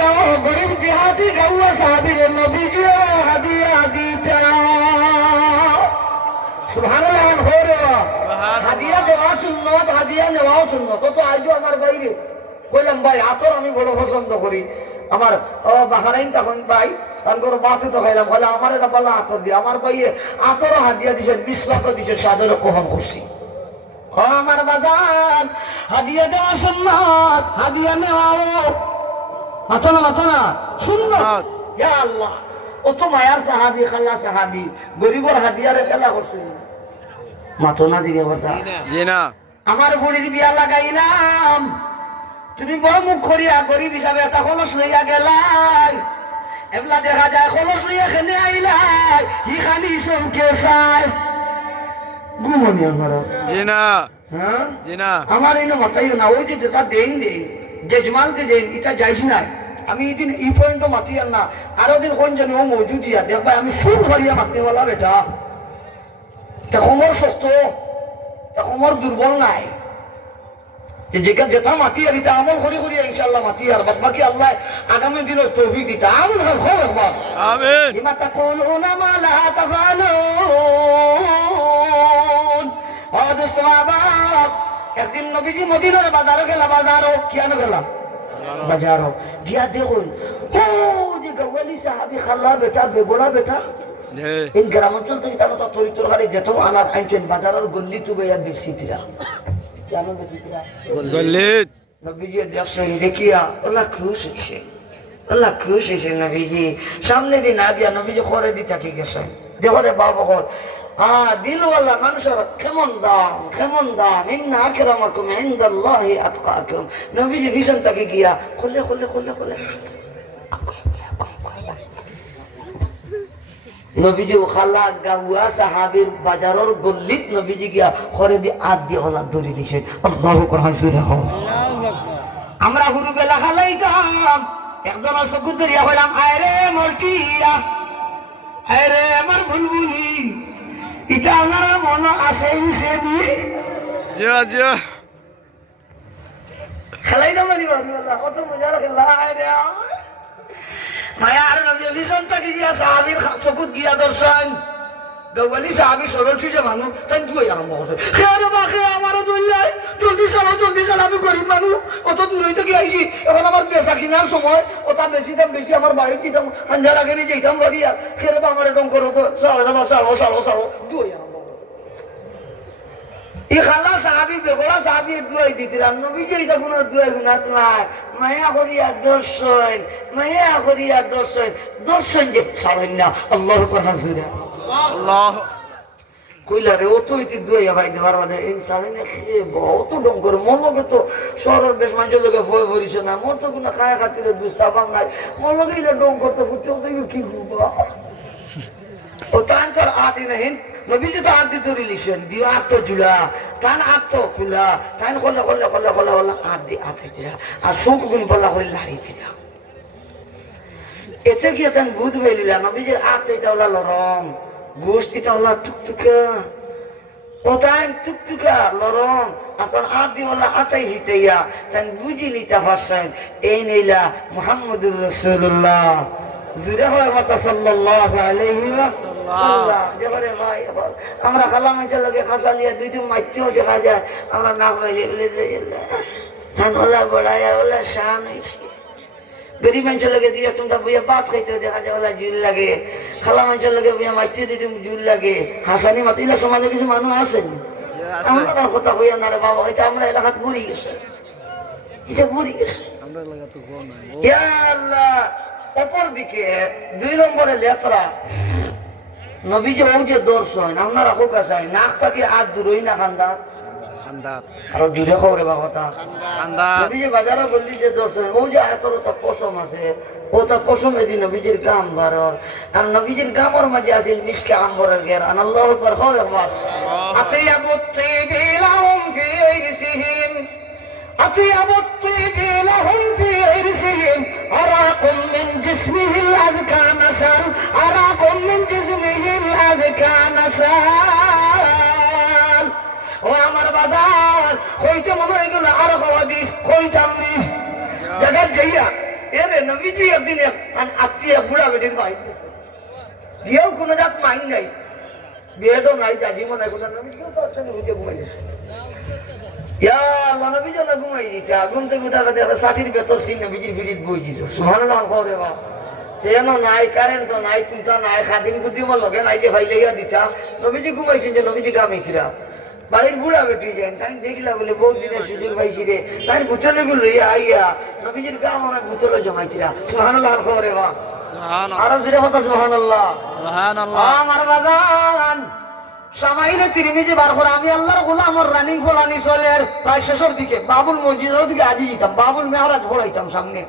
গরিব জিহাদি গাওয়া সাহাবীর নবীজি হাদিয়া দিতা সুবহানাল্লাহ। হাদিয়া দেওয়া সুন্নত হাদিয়া নেওয়াও সুন্নত। তো আজও আমার বাইরে বললাম ভাই আতর আমি বড় পছন্দ করি, আমার বাহারাইন তখন ভাই তারপর বাতে তো খাইলাম বলে আমার এটা বলা আতর দিয়ে আমার ভাইয়ে আতরও হাদিয়া দিচ্ছেন 20 লাখ দিচ্ছেন সাদরে কখন করছি। আমার বাজান হাদিয়া দেওয়া সুন্নত হাদিয়া নেওয়াও মাথা না সুন্নত। ইয়া আল্লাহ ও তো মায়ার সাহাবি খাল্লা সাহাবি গরিবর হাদিয়ারে খেলা করছে মাথা না দিকে কথা জি না। আমার বুড়ির বিয়া লাগাইলাম তুমি বড় মুখ করিয়া গরিব হিসাবে একটা খলস লইয়া গেলাই এবলা দেখা যায় খলস লইয়া খেলে আইলাই হি খালি চৌকে চাই ঘুমনি আমার জি না। হ্যাঁ জি না। আমার এই মাথায় না ওই যে যেটা দেন জেজমালকে দেন এটা যাইস নাই আমি এই দিন এই পর্যন্ত মাতিয়ার না আরো দিন কোন জানি ও মজুদিয়া দেখবা আমি সুর ভরিয়া মাতিওয়ালা বেটা তা কোমর শক্ত তা কোমর দুর্বল নাই যেটা মাতি আর এটা আমল করি করি ইনশাআল্লাহ মাতি আর বাদ বাকি আল্লাহ আগামী দিনের তৌফিক দিতে আমল হবে একবার আমিন। বিমা তাকুলুনা মা লা তাফালুন। ও দোস্ত বাবা একদিন নবীজি মদিনার বাজারে গেলা বাজারও কেন গেলাম বাজারও গিয়া দেখুন ও যে গওয়ালি সাহাবী খাল্লা বেটা বেগোলা বেটা এই গ্রাম অঞ্চল থেকে তার তো তরি তরকারি যেত আনার আইছেন বাজারের গল্লি তুবে বেশি দিরা কেন বেশি দিরা গল্লিত নবীজি দেখছেন দেখিয়া আল্লাহ খুশ হয়েছে নবীজি সামনে দিন আবিয়া নবীজি করে দি থাকি গেছেন দেখো রে বাবা হল দিলওয়ালা মানুষের কেমন দাম ইন্না আকরামাকুম ইনদাল্লাহি আতকাকুম নবীজি ভিশন থাকি গিয়া খুলে নবীজি খালা গাওয়া সাহাবীর বাজারের গল্লিত নবীজি গিয়া খরে দি আদ দিয়ে হলা ধরে দিছেন আল্লাহু আকবার হাসুর রাখো। আমরা গুরু বেলা খালাইতাম একজন চকু ধরিয়া হইলাম আয়রে মরটিয়া আয়রে আমার বুলবুলি এটা আমার মন আছে খেলাইতাম না কত মজার খেলা আয়রে মায়ার নবী লিসনটা গিয়া সাহাবীর চকুত গিয়া দর্শন গৌলি সাহাবী সরল যে মানুষ তাই দুই আরম্ভ করছে খেয়ারে বাখে আমারও দুইলাই জলদি চালো আমি গরিব মানুষ অত দূরে থেকে আইছি এখন আমার পেশা কিনার সময় ওটা বেশি দাম বেশি আমার বাড়ি দিতাম হাঞ্জার আগে নিয়ে যেতাম বাড়িয়া খেলে বা আমার এরকম করো তো চালো দুই আরম্ভ ই খালা সাহাবী বেগলা সাহাবী দুয়াই দিতিলাম নবী যে এটা কোনো দুয়াই গুণাত নাই মায়া করিয়া দর্শন যে ছাড়েন না আল্লাহর কথা জুড়ে আল্লাহ কইলা রে ও তো ইতি দুয়াইয়া ভাই দেওয়ার মানে এই ছাড়েন না খেয়ে অত ডং করে মন লগে তো শহরের বেশ মানুষের লোকে ভয় ভরিছে না মোর তো কোনো খায়া খাতিরে দুস্তা বাংলায় মন লগে ইলে ডং করতে ফুটছে ও তো কি করবো ও তার আদি নাহিন নবীজি তো আদি ধরে লিখছেন দিও আত্ম জুলা তান আত্ম ফুলা তান করলে আদি আতে দিলা আর সুখ গুণ বলা করে লাড়ি দিলা এতে গিয়ে তান বুধ বেলিলা নবীজির আত্ম এটা হলা লরম গোষ্ঠ এটা হলা টুকটুকা ও তান টুকটুকা লরম আপনার আদি হলা আতাই হিতাইয়া তান বুঝি লিতা ভাষণ এই নিলা মুহাম্মদুর রাসূলুল্লাহ জুড়ে হয় মতো সাল্লাল্লাহু আলাইহি ওয়াসাল্লাম যেবারে ভাই আমরা খালাম লোকে খাসা লিয়া দুইটি মাইতেও দেখা যায় আমরা না পাইলে বড়াইয়া ওলা শান হয়েছে গরিব মানুষের লোকে দিয়ে তোমরা বইয়া বাদ খাইতে দেখা যায় ওলা জুল লাগে খালা মানুষের লোকে বইয়া মাইতে দিতে জুল লাগে হাসানি মাতি সমাজে কিছু মানুষ আসেনি আমরা কথা বইয়া না রে বাবা এটা আমরা এলাকাত মরি গেছে এটা মরি গেছে ইয়া আল্লাহ অপর দিকে 2 নম্বরে লেতরা নবীজি ও যে দর্শন আপনারা হোক আসাই নাকটাকে আর দূরই না খান্দাত আরো দূরে খবরে বাবাটা নবীজি বাজারে বললি যে দর্শন ও যে এতর তো পশম আছে ও তো পশম এদি নবীজির গাম বারর আর নবীজির গামর মাঝে আছে মিশকে আম্বরের গেরান আল্লাহু আকবার হয় একবার আতিয়াবুত তিবিলাহুম ফি ইরসিহিম أطيب الطيب لهم في عرسهم أراكم من جسمه الأذكى نسل أراكم من جسمه الأذكى نسل وأمر بدال خويت مما يقول عرق وديس خويت أمري جگت جيا এরে নবীজি একদিন আত্মীয় বুড়া বেটির ভাই দিয়েও কোনো জাত মাইন নাই বিয়ে তো নাই যা জীবন নাই কোনো নবী কেউ তো সঙ্গে বুঝে ঘুমাই গেছে ঘুমাই দিতে আগুন থেকে দেখা 60 বেতর সিং নবীজির ভিড়িত বই দিত সুবহানাল্লাহ করে বাবা কেন নাই কারেন্ট নাই চিন্তা নাই খাদিন বুদ্ধি মো লগে নাই যে ভাই লইয়া দিতা নবীজি ঘুমাইছেন যে নবীজি কামিতরা বাড়ির বুড়া বেটি যান তাই দেখলা বলে বহু দিনের সুযোগ পাইছি রে তাই বুতলে গুলো লইয়া আইয়া নবীজির গাম অনেক বুতলে জমাইতরা সুবহানাল্লাহ করে বাবা সুবহানাল্লাহ আর জিরে কথা সুবহানাল্লাহ আমার বাজান সামাইলে তিরমিজি বার করে আমি আল্লাহর গোলামর রানিং ফলানি চলে প্রায় শেষের দিকে বাবুল মসজিদের দিকে আজি যেতাম বাবুল মেহরাজ ফোড়াইতাম সামনে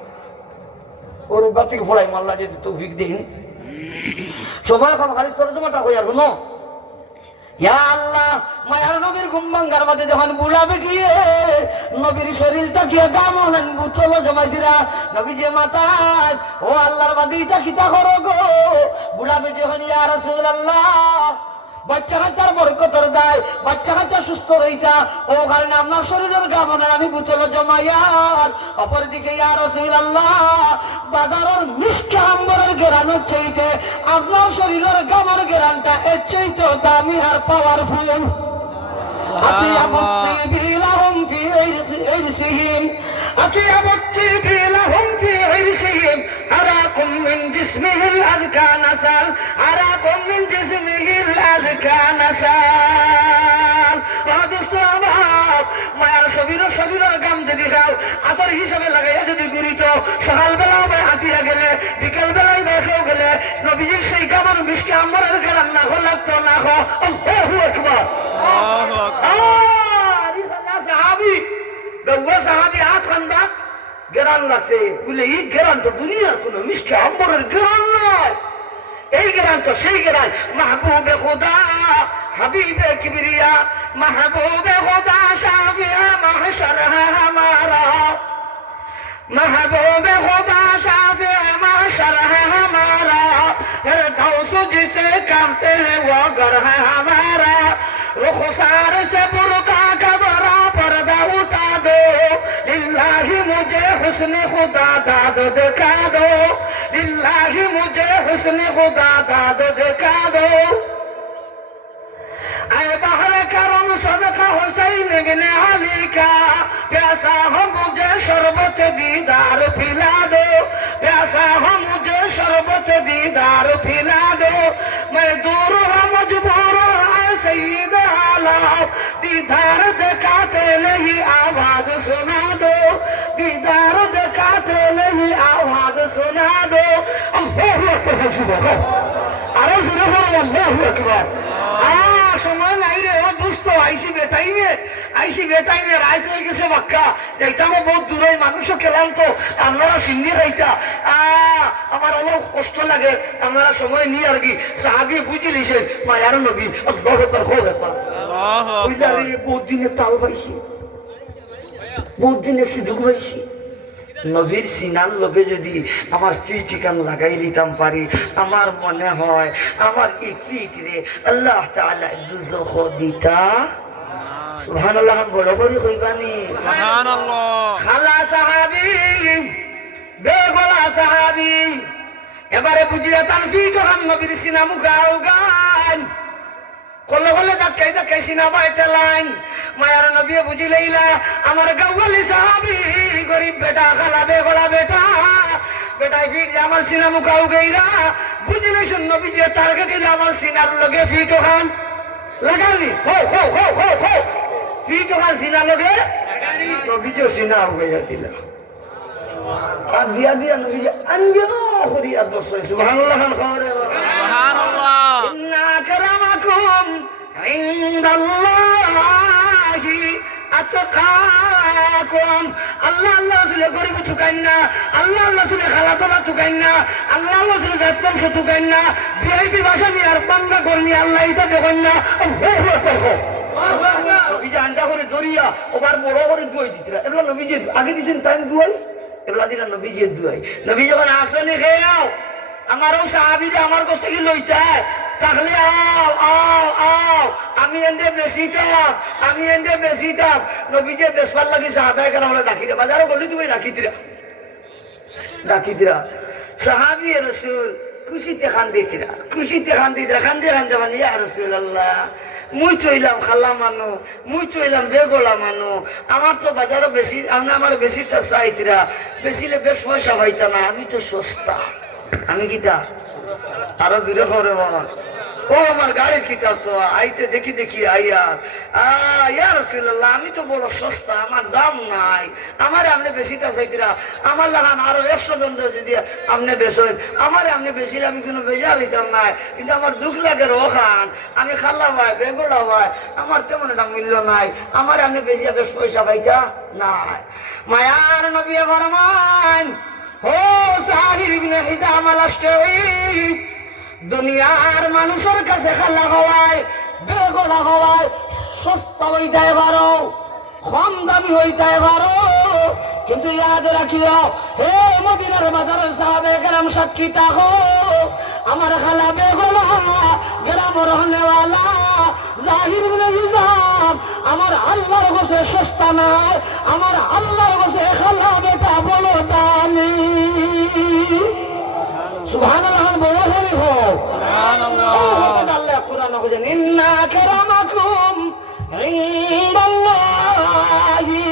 ওর বাতিকে ফোড়াই আল্লাহ যদি তৌফিক দিন সময় কম খালি সরে জমাটা হই আর কোনো ইয়া আল্লাহ মায়ার নবীর গুম্বাঙ্গার মাঝে যখন বুলাবে গিয়ে নবীর শরীরটা গিয়ে গাম হলেন বুতল জমাই দিরা নবী যে মাতায় ও আল্লাহর বাদিটা কিতা করো গো বুলাবে যখন ইয়া রাসূলুল্লাহ বাচ্চা কাচ্চার বরকতর দায় বাচ্চা কাচ্চা সুস্থ রইতা ও কারণে আপনার শরীরের গামনে আমি বুতল জমাইয়ার অপরদিকে ইয়া রাসূলুল্লাহ বাজারের মিষ্টি আম্বরের গেরানোর চাইতে আপনার শরীরের গামের গেরানটা এর চাইতে দামি আর পাওয়ারফুল أطيب الطيب لهم في عرسهم أطيب الطيب لهم في عرسهم أراكم من جسمه الأذكى نسل أراكم من جسمه الأذكى نسل وهذا الصحابات ما يرسبير গাম যদি খাও আতর হিসাবে লাগাইয়া যদি গুড়িত সকালবেলাও ভাই হাতিয়া গেলে বিকেল বেলায় বেসেও গেলে নবীজির সেই গামান মিষ্টি আম্বরের গেলাম না খো লাগতো না খো আল্লাহু আকবার সাহাবি গৌয়া সাহাবি হাত খান্দা গেরান লাগছে বলে এই গেরান তো দুনিয়ার কোন মিষ্টি আম্বরের গেরান নয় এই গেরান তো সেই গেরান মাহবুবে খোদা হাবিবে কিবরিয়া মাহবুবে খোদা শাফিয়া মাহশর হামারা महबूबे खुदा शाफे महशर है हमारा फिर गौस जिसे कामते हैं वो घर है हमारा रुखसार से बुरका का बड़ा पर्दा उठा दो इल्लाही मुझे हुस्न खुदा दाद दिखा दो लिल्लाहि मुझे हुस्न खुदा दादो दिखा दो ऐ बहर करम सदका हुसैन बिन अली का प्यासा हो मुझे शरबत दीदार पिला दो प्यासा हो मुझे शरबत दीदार पिला दो मैं दूर हूँ मजबूर हूँ सईद आला दीदार दिखाते नहीं आवाज सुना दो दीदार दिखाते नहीं आवाज सुना दो अल्लाहु अकबर अरे सुनो अल्लाहु अकबर সময় নাই রে ও দুস্থ আইসি বেটাইমে রাইত হয়ে গেছে বাক্কা যাইতামও বহুত দূরে মানুষও খেলাম তো আপনারা সিন্নি খাইতা আমার অনেক কষ্ট লাগে আপনারা সময় নিয়ে আর কি সাহাবি বুঝিলিছে মায়ার নবী দরকার হোক ব্যাপার বহুত দিনের তাল পাইছি বহুত দিনের সুযোগ পাইছি নবীর সিনার লোকে যদি আমার ফিট কান লাগাই দিতাম পারি আমার মনে হয় আমার এই ফিট রে আল্লাহ তাআলা দুজখ দিতা সুবহানাল্লাহ বড় বড় কইবানি সুবহানাল্লাহ খালা সাহাবী বেগলা সাহাবী এবারে বুঝিয়া তার ফিট কান নবীর সিনা মুখাও গান কলে কলে ধাক্কাই সিনা বাইতে লাইন মায়ার নবী বুঝিলেইলা আমার গাওয়ালি সাহাবী গরিব বেটা খালা বেগলা বেটা বেটাই ফিট আমার সিনা মুখাও গইরা বুঝিলে শুন নবী যে টার্গেট দিল আমার সিনার লগে ফিট খান লাগালি হো হো হো হো হো ফিট খান সিনা লগে লাগালি নবী যে সিনা হয়ে দিল আর দিয়া দিয়া নবী যে আঞ্জো করিয়া দোষ সুবহানাল্লাহ খবরে সুবহানাল্লাহ ইন্না কারামাকুম ইনদাল্লাহি আতকাকুম আল্লাহ আল্লাহ রাসূল গরিব ঠুকাইন না আল্লাহ আল্লাহ রাসূল খালাতলা ঠুকাইন না আল্লাহ আল্লাহ রাসূল বেতবংশ ঠুকাইন না ভিআইপি ভাষা নি আর বাংলা কর্মী আল্লাহ এটা দেখেন না আল্লাহু আকবার নবী যে আঞ্জা করে দরিয়া ওবার বড় করে দুই দিতরা এগুলো নবী যে আগে দিছেন টাইম দুই এগুলা দিলা নবী যে দুই নবী যখন আসনে খেয়াও আমারও সাহাবীরা আমার কাছে কি লইতায় তাহলে আও আমি এন্ডে বেশি দাম নবী যে বেশবার লাগি সাহাবায়ে কেরাম ডাকি দে বাজারও গলি তুমি ডাকি দিরা সাহাবী রাসূল খুশিতে খান দিতরা খান্দে মানে ইয়া রাসূলুল্লাহ মুই চইলাম খালা মানো মুই চইলাম বেগলা মানো আমার তো বাজারও বেশি আমার বেশি তা চাইতিরা বেশিলে বেশ পয়সা পাইতা না আমি তো সস্তা আমি কিতা আরো দূরে খবরে বাবা ও আমার গাড়ির কিতাব তো আইতে দেখি আইয়ার ইয়া রাসূলুল্লাহ আমি তো বড় সস্তা আমার দাম নাই আমারে আপনি বেশিটা চাইতিরা আমার লাগান আরো 100 জন যদি আপনি বেশেন আমারে আপনি বেশিলে আমি কোনো বেজার হইতাম নাই কিন্তু আমার দুঃখ লাগে রোখান আমি খাল্লা ভাই বেগোলা ভাই আমার তেমন একটা মূল্য নাই আমারে আপনি বেশি বেশ পয়সা পাইতা নাই মায়ার নবী ফরমান হো সাহির ইবনে হিজাম আল-আশতাই দুনিয়ার মানুষের কাছে খালা হওয়ায় বেগলা হওয়ায় সস্তা হইতে পারো কম দামি হইতে পারো কিন্তু ইয়াদ রাখিও হে মদিনার বাজারের সাহাবে কেরাম সাক্ষী থাকো আমার খালা বেগলা গ্রাম রহনেওয়ালা জাহির ইবনে হিজাম আমার আল্লাহর কাছে সস্তা নাই আমার আল্লাহর কাছে খালা বেটা বলো দামি সুবহানাল্লাহ বলো হরি হো সুবহানাল্লাহ আল্লাহ কুরআন বলেন ইন্না কারামাকুম ইনদাল্লাহি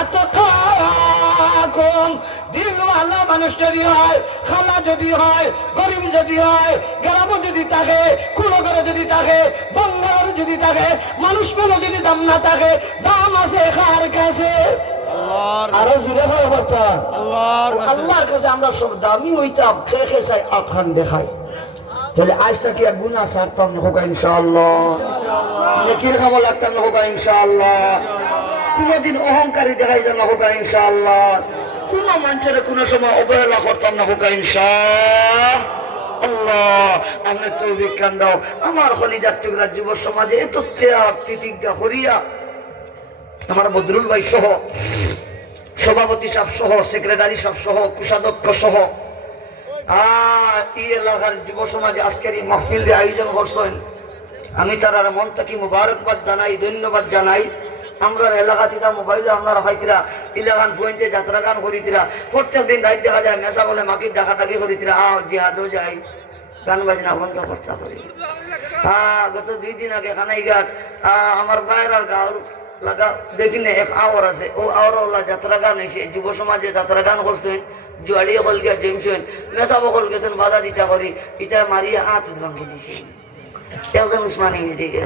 আতকাকুম দিলওয়ালা মানুষ যদি হয় খালা যদি হয় গরিব যদি হয় গ্রাম যদি থাকে কুলঘরে যদি থাকে বঙ্গার যদি থাকে মানুষ পেলে যদি দাম না থাকে দাম আছে কার কাছে আরো জুড়ে হয় বর্তমান আল্লাহর কাছে আমরা সব দামি হইতাম খেয়ে চাই আখান দেখাই তাহলে আজ থেকে গুনাহ সারতাম না হোক ইনশাআল্লাহ নেকির খাবার লাগতাম না হোক ইনশাআল্লাহ কোনদিন অহংকারী দেখাই না হোক ইনশাআল্লাহ কোন মানুষের কোন সময় অবহেলা করতাম না হোক ইনশাআল্লাহ আমি তৌফিক কান দাও আমার কলিজার টুকরা যুব সমাজে এত ত্যাগ তিতিজ্ঞা করিয়া আমার বদরুল ভাই সহ সভাপতি সাহেব সহ সেক্রেটারি সাহেব সহ কোষাধ্যক্ষ সহ এই এলাকার যুব সমাজে আজকের এই মাহফিলের আয়োজন করছেন আমি তার মন থেকে মুবারকবাদ জানাই ধন্যবাদ জানাই আমরা এলাকা থেকে মোবাইলে আপনারা হয়তিরা ইলাকান পয়েন্টে যাত্রা গান করিতিরা প্রত্যেক দিন রাত দেখা যায় মেসা বলে মাকির ডাকাডাকি করিতিরা জিহাদও যাই গান বাজনা বন্ধ করতে করি। গত 2 দিন আগে খানাইঘাট আমার বাইরের গাঁর লাগা দেখিনে এক আওয়ার আছে, ও আওয়ার যাত্রা গান এসে যুব সমাজে যাত্রা গান করছেন, জুয়াড়ি হল গিয়া জেমছেন, মেসা বকল গেছেন বাধা দিতা করি, ইটা মারিয়া হাত ভাঙি দিয়েছে একদম উসমানি মিটিকে।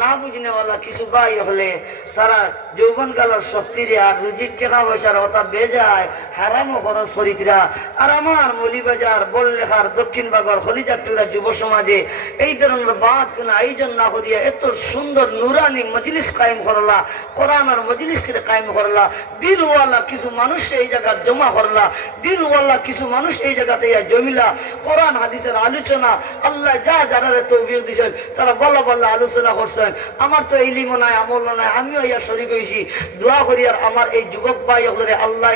না বুঝনে বলা কিছু পাই হলে তারা যৌবন কালের শক্তিরে আর রুজির টাকা পয়সার হতা বেজায় হারামো খরচ করিতরা। আর আমার মলিবাজার বললেখার দক্ষিণ বাগর খলিজাট্টুরা যুব সমাজে এই ধরনের বাদ কোন আয়োজন না করিয়া এত সুন্দর নুরানি মজলিস কায়েম করলা, কোরআন আর মজলিস কায়েম করলা, দিলওয়ালা কিছু মানুষ এই জায়গা জমা করলা, দিলওয়ালা কিছু মানুষ এই জায়গাতে জমিলা, কোরআন হাদিসের আলোচনা আল্লাহ যা যারা তৌফিক দিয়েছেন তারা বল্লা বল্লা আলোচনা করছেন। আমার তো ইলিমও নাই আমল নাই, আমিও ইয়া শরীক হয়েছি। দোয়া করি আর আমার এই যুবক ভাই হলে আল্লাহ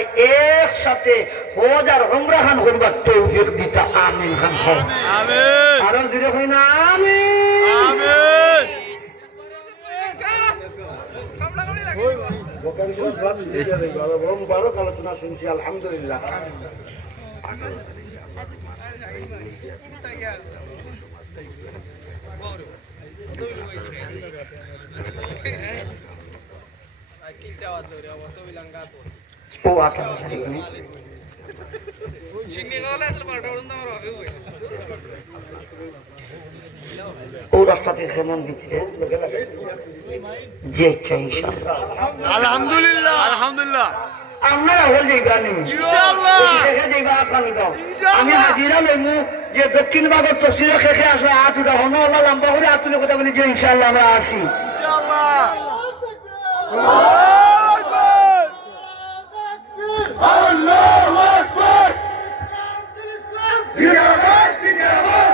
একসাথে হজ আর উমরা খান করবার তৌফিক দিতা। আমিন খান আমিন আরো জুড়ে হই না আমিন আমিন। আলোচনা শুনছি আলহামদুলিল্লাহ। ও আটা ও রাস্তাতে কেমন দিচ্ছে যে ইচ্ছা ইনশাআল্লাহ। আলহামদুলিল্লাহ আলহামদুলিল্লাহ। আপনারা হল যাইবা নি ইনশাআল্লাহ যাইবা আপনার দাও। আমি হাজিরা লইমু যে দক্ষিণ ভাগের তফসিরে শেষে আসলে হাত উঠা হনো আল্লাহ লম্বা করে হাত তুলে কথা বলি যে ইনশাআল্লাহ আমরা আসি। ইনশাআল্লাহ। আল্লাহু আকবার। জিন্দাবাদ জিন্দাবাদ।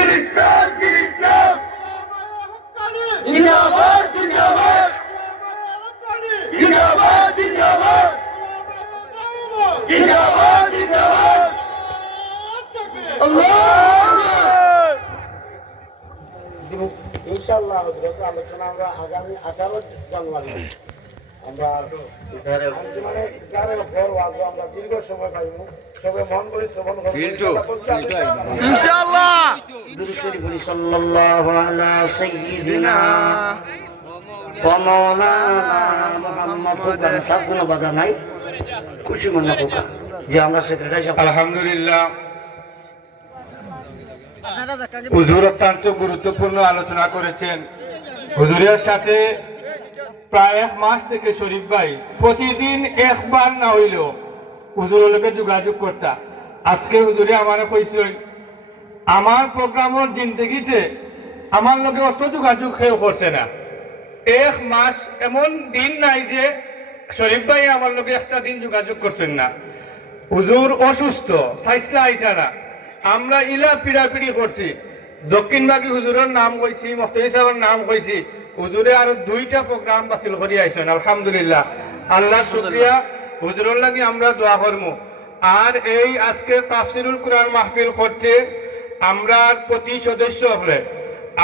ইসলাম ইসলাম। জিন্দাবাদ জিন্দাবাদ। জিন্দাবাদ জিন্দাবাদ। জিন্দাবাদ জিন্দাবাদ। আল্লাহু আকবার। ইনশাআল্লাহ আলোচনা আমরা আগামী 18 জানুয়ারি আমরা মানে আমরা দীর্ঘ সময় পাইব, সবে মন করে শ্রবণ করব ইনশাআল্লাহ। দুরূদ শরীফ বলি সাল্লাল্লাহু আলা সাইয়্যিদিনা ওয়া মাওলানা মুহাম্মদ সাবগুলো বাধা নাই খুশি মনে হোক যে আমরা সেক্রেটারি সাহেব আলহামদুলিল্লাহ হুজুর অত্যন্ত গুরুত্বপূর্ণ আলোচনা করেছেন। হুজুরের সাথে প্রায় 1 মাস থেকে শরীফ ভাই প্রতিদিন একবার না হইলেও হুজুরের লোকে যোগাযোগ করতা। আজকে হুজুরে আমার কইছেন আমার প্রোগ্রামের জিন্দগিতে আমার লোকে অত যোগাযোগ কেউ করছে না। 1 মাস এমন দিন নাই যে শরীফ ভাই আমার লোকে একটা দিন যোগাযোগ করছেন না। হুজুর অসুস্থ সাইসলা আইতা না, আমরা ইলা পিড়াপিড়ি করছি, দক্ষিণবাগী হুজুরের নাম কইছি, মুফতি সাহেবের নাম কইছি, হুজুরে আরো 2টা প্রোগ্রাম বাতিল করি আইছেন। আলহামদুলিল্লাহ আল্লাহ শুকরিয়া। হুজুরের লাগি আমরা দোয়া করবো। আর এই আজকে তাফসিরুল কুরআন মাহফিল করতে আমরা প্রতি সদস্য হলে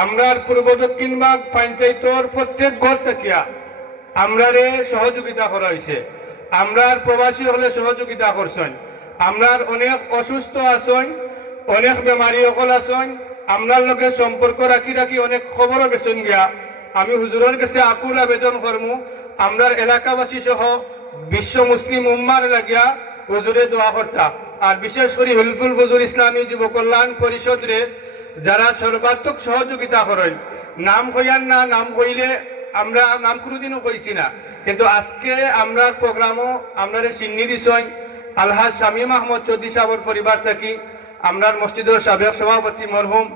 আমরা পূর্ব দক্ষিণবাগ পঞ্চায়েতর প্রত্যেক ঘর থেকে আমরা সহযোগিতা করা হয়েছে। আমরা প্রবাসী হলে সহযোগিতা করছেন। আমরা অনেক অসুস্থ আছেন, অনেক বেমারি সকল আছেন, আমরার লগে সম্পর্ক রাখি রাখি অনেক খবরও গেছেন গিয়া। আমি হুজুরের কাছে আকুল আবেদন করবো আমরা এলাকাবাসী সহ বিশ্ব মুসলিম উম্মার লাগিয়া হুজুরে দোয়া করতা। আর বিশেষ করে হিলফুল ফুজুর ইসলামী যুব কল্যাণ পরিষদ রে যারা সর্বাত্মক সহযোগিতা করেন, নাম কইয়ান না, নাম কইলে আমরা নাম কোনোদিনও কইছি না, কিন্তু আজকে আমরা প্রোগ্রামও আমরা চিহ্নি দিছই। আলহাজ শামীম আহমদ চৌধুরী সাহেবের পরিবার থাকি আমরা মসজিদের সাবেক সভাপতি মরহুম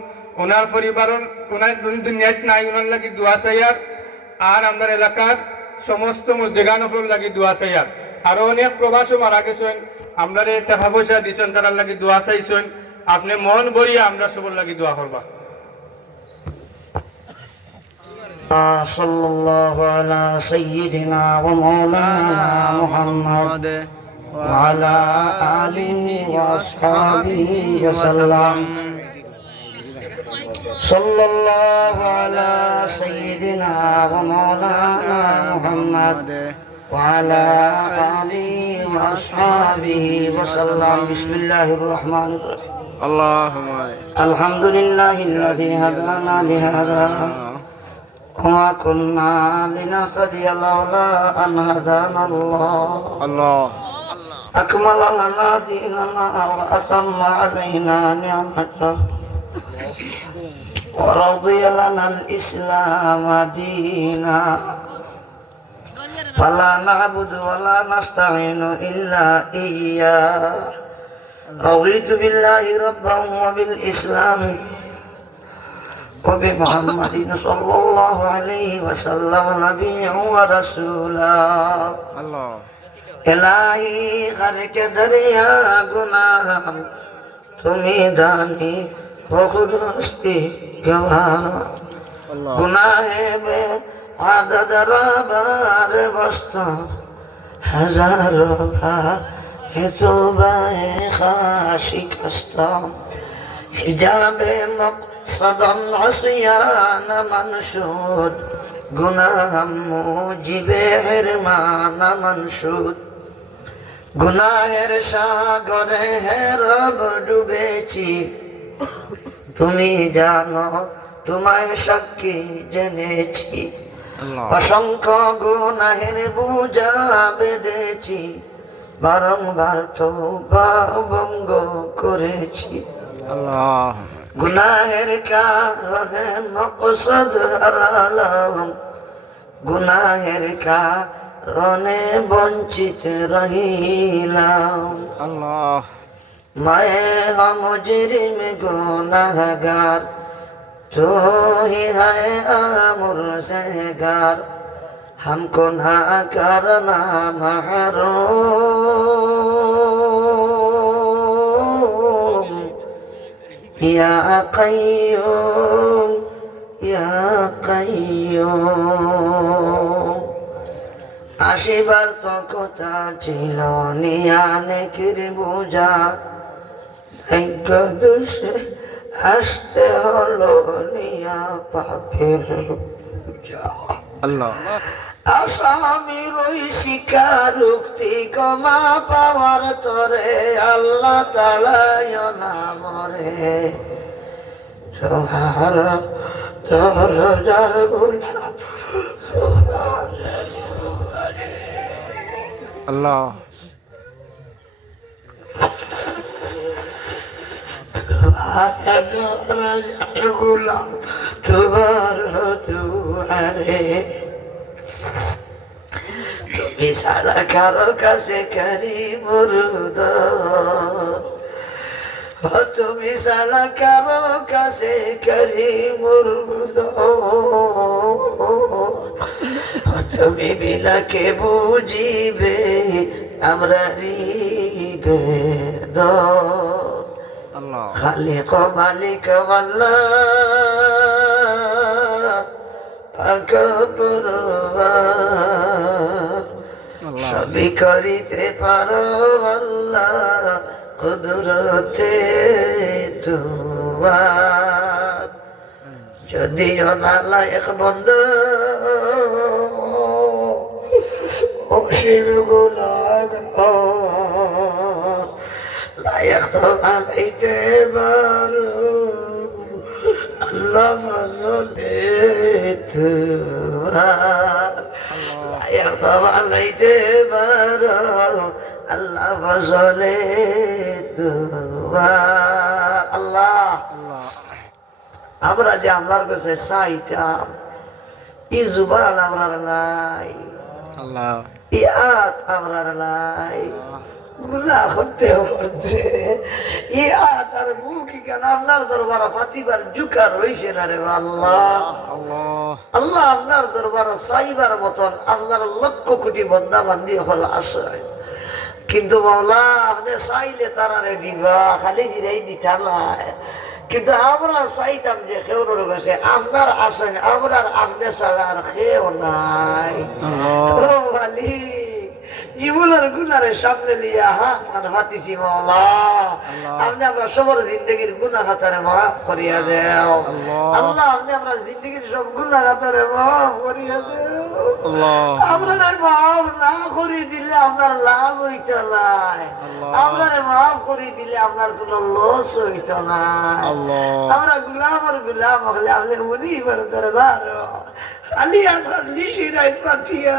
ওনার পরিবারের ওনার দুনিয়াত নাই, ওনার লাগি দোয়া চাইয়ার। আর আমরা এলাকার সমস্ত মুজদেগানফর লাগি দোয়া চাইয়ার। আরো অনেক প্রবাসও মারা গেছেন, আমরা টাকা পয়সা দিচ্ছেন, তারা লাগি দোয়া চাইছেন। আপনি মন ভরিয়া আমরা সবার লাগি দোয়া করবা। সাল্লাল্লাহু আলা সাইয়্যিদিনা ওয়া মাওলানা মুহাম্মদ ওয়া আলা আলিহি ওয়া আসহাবিহি ওয়া সাল্লাম। صلى الله على سيدنا ومولانا محمد وعلى آله وأصحابه وسلم. بسم الله الرحمن الرحيم. اللهم الحمد لله الذي هدانا لهذا وما كنا لنهتدي لولا أن هدانا الله. أكمل لنا ديننا وأتم علينا نعمته ورضي لنا الإسلام دينا فلا نعبد ولا نستعين إلا إياه. رضيت بالله ربا وبالإسلام وبمحمد صلى الله عليه وسلم نبيا ورسولا. إلهي غرق دریا گناہ تمہیں دانی بخود ہستی گواہ گناہ بے عدد رابار بستا ہزاروں بار توبہ خاشکستا حجاب مقصد عصیان منشود گناہ موجب حرمان منشود গুনাহের সাগরে রব ডুবেছি তুমি জানো তোমায় সাক্ষী জেনেছি অসংখ্য গুনাহের বোঝা বেঁধেছি বারংবার তওবা ভঙ্গ করেছি গুনাহের কারণে মকসদ হারালাম গুনাহের কারণে বঞ্চিত রহিলাম मैं हम मुजरिम गुनाहगार तू ही है मुर्ज़गार हमको ना करना महरूम या क़य्यूम या क़य्यूम আসিবার তো কথা ছিল নিয়ানে কির বোঝা ভাগ্য দোষে আসতে হলো নিয়া পাপের বোঝা আসামির ওই স্বীকারোক্তি ক্ষমা পাওয়ার তরে আল্লাহ তাআলাই না মরে তোমার দরজার গুনাহ Allah. তুমি সারা কারো কাছে করিমুর তুমি সারা কারো কাছে করিমুর তুমি বিলাকে বুঝিবে আমরা রিবে খালিক মালিক আল্লাহ পাক পরওয়ার সবই করিতে পারো আল্লাহ কুদরতে তোমার যদিও না লায়ক বন্ধু অসীম গুনাহগার লায়ক তো বানাইতে পারো আল্লাহ ফজলে তোমার লায়ক তো বানাইতে পারো আল্লাহ ফজলে তোমার। আল্লাহ আমরা যে আল্লাহর কাছে চাইতাম ই জুবান আমরার নাই ই আত আমরার নাই গুনাহ করতে করতে ই আত আর মুখি কেন আল্লাহর দরবারে ফাতিবার জুকার হইছে না রে আল্লাহ আল্লাহ আল্লাহর দরবারে চাইবার মতন আল্লাহর লক্ষ কোটি বান্দা বান্দি হল আশ্রয় কিন্তু মাওলা আপনি চাইলে তারারে দিবা খালি দিলেই দিতা নাই কিন্তু আমরা চাইতাম যে কেউর কাছে আপনার আসেন আমরা আপনি ছাড়া আর কেউ নাই। জীবনের গুনারে সামনে লিয়া হাত আর হাতিছি মাওলা আপনি আমরা সবার জিন্দগির গুনাহ খাতারে মাফ করিয়া দেও আল্লাহ আপনি আমরা জিন্দগির সব গুনাহ খাতারে মাফ করিয়া দেও আমরা মাফ না করে দিলে আপনার লাভ হইত নাই আমরা মাফ করে দিলে আপনার কোনো লস হইত না আমরা গুলামের গুলাম হলে আপনি উনি দরবার খালি আপনার নিশি রাত পাঠিয়া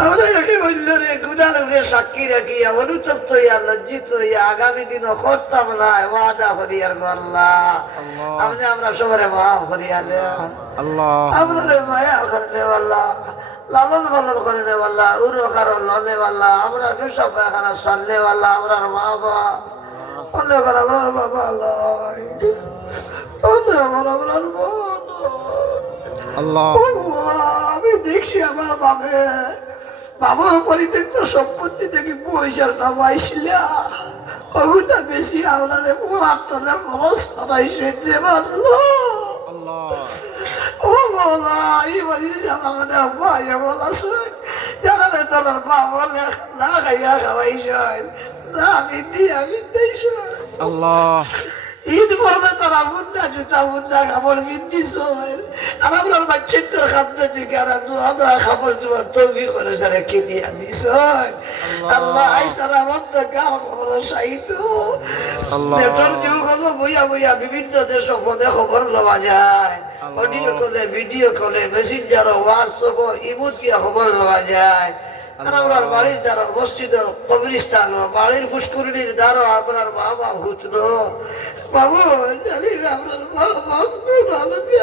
আমরা এটি বললে গুনার সাক্ষী রাখিয়া অনুতপ্ত হইয়া লজ্জিত হইয়া আগামী দিনও করতাম না ওয়াদা করিয়ার গল্লা আপনি আমরা সবারে মাফ করিয়া দেন আমরা মায়া করতে পারলাম লালন পালন করে নেওয়াল্লা উরো কারণ লনেওয়াল্লা আমরা সব এখানে সাননেওয়াল্লা আমরা মা বাবা অনেক আমার বাবা আমি দেখছি আমার বাবার পরিত্যক্ত সম্পত্তি থেকে পয়সার নামাইছিলা অগুতা বেশি আপনাদের আপনাদের খরচ করাইছে যে ও বলা এই বাড়ির আমার ভাই বলাছে যারা তোমার বাবা না খাইয়া খাওয়াইছে না আমি দিয়ে আমি দিয়েছ ঈদ করবে তোরা বুদ্ধা জুতা বুদ্ধা খাবার বিদ্দিস আর আপনার বাচ্চার তোর খাদ্য থেকে আর খাবার জোয়ার তৈরি করে সারা খেতে দিস আল্লাহ আই তারা মধ্যে গাল খবর সাহিত্য নেটর যুগ হলো বইয়া বইয়া বিভিন্ন দেশ পদে খবর লওয়া যায় অডিও কলে ভিডিও কলে মেসেঞ্জার হোয়াটসঅ্যাপ ইমুতিয়া খবর লওয়া যায় আর আপনার বাড়ির যারা মসজিদের কবরিস্তান বাড়ির ফুসকুরির দ্বারা আপনার মা বাবা ঘুটল বাবু জানি আপনার মা বাবা ভালো দিয়ে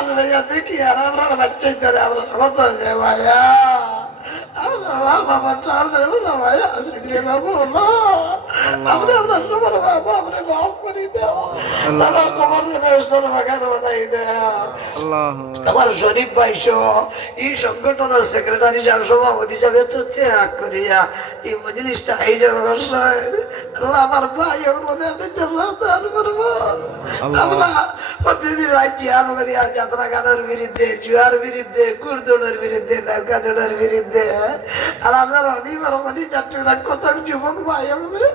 আমরা দেখি আর আপনার বাচ্চা ধরে আমরা কত যে ভাইয়া আমরা মা বাবা ভাইয়া বাবু আপনি আপনার সবার বাবা আপনি মাফ করে দেওয়া আমার শরীফ ভাইস এই সংগঠনের সেক্রেটারি যার সভাপতি হিসাবে তো ত্যাগ করিয়া এই মজলিসটা এই যে আমার ভাই আমরা প্রতিদিন রাজ্যে আলো করিয়া যাত্রা গানের বিরুদ্ধে জুয়ার বিরুদ্ধে কুর্দনের বিরুদ্ধে নৌকাদনের বিরুদ্ধে আর আপনার অনিবার মধ্যে যাত্রা কত যুবক ভাই আমাদের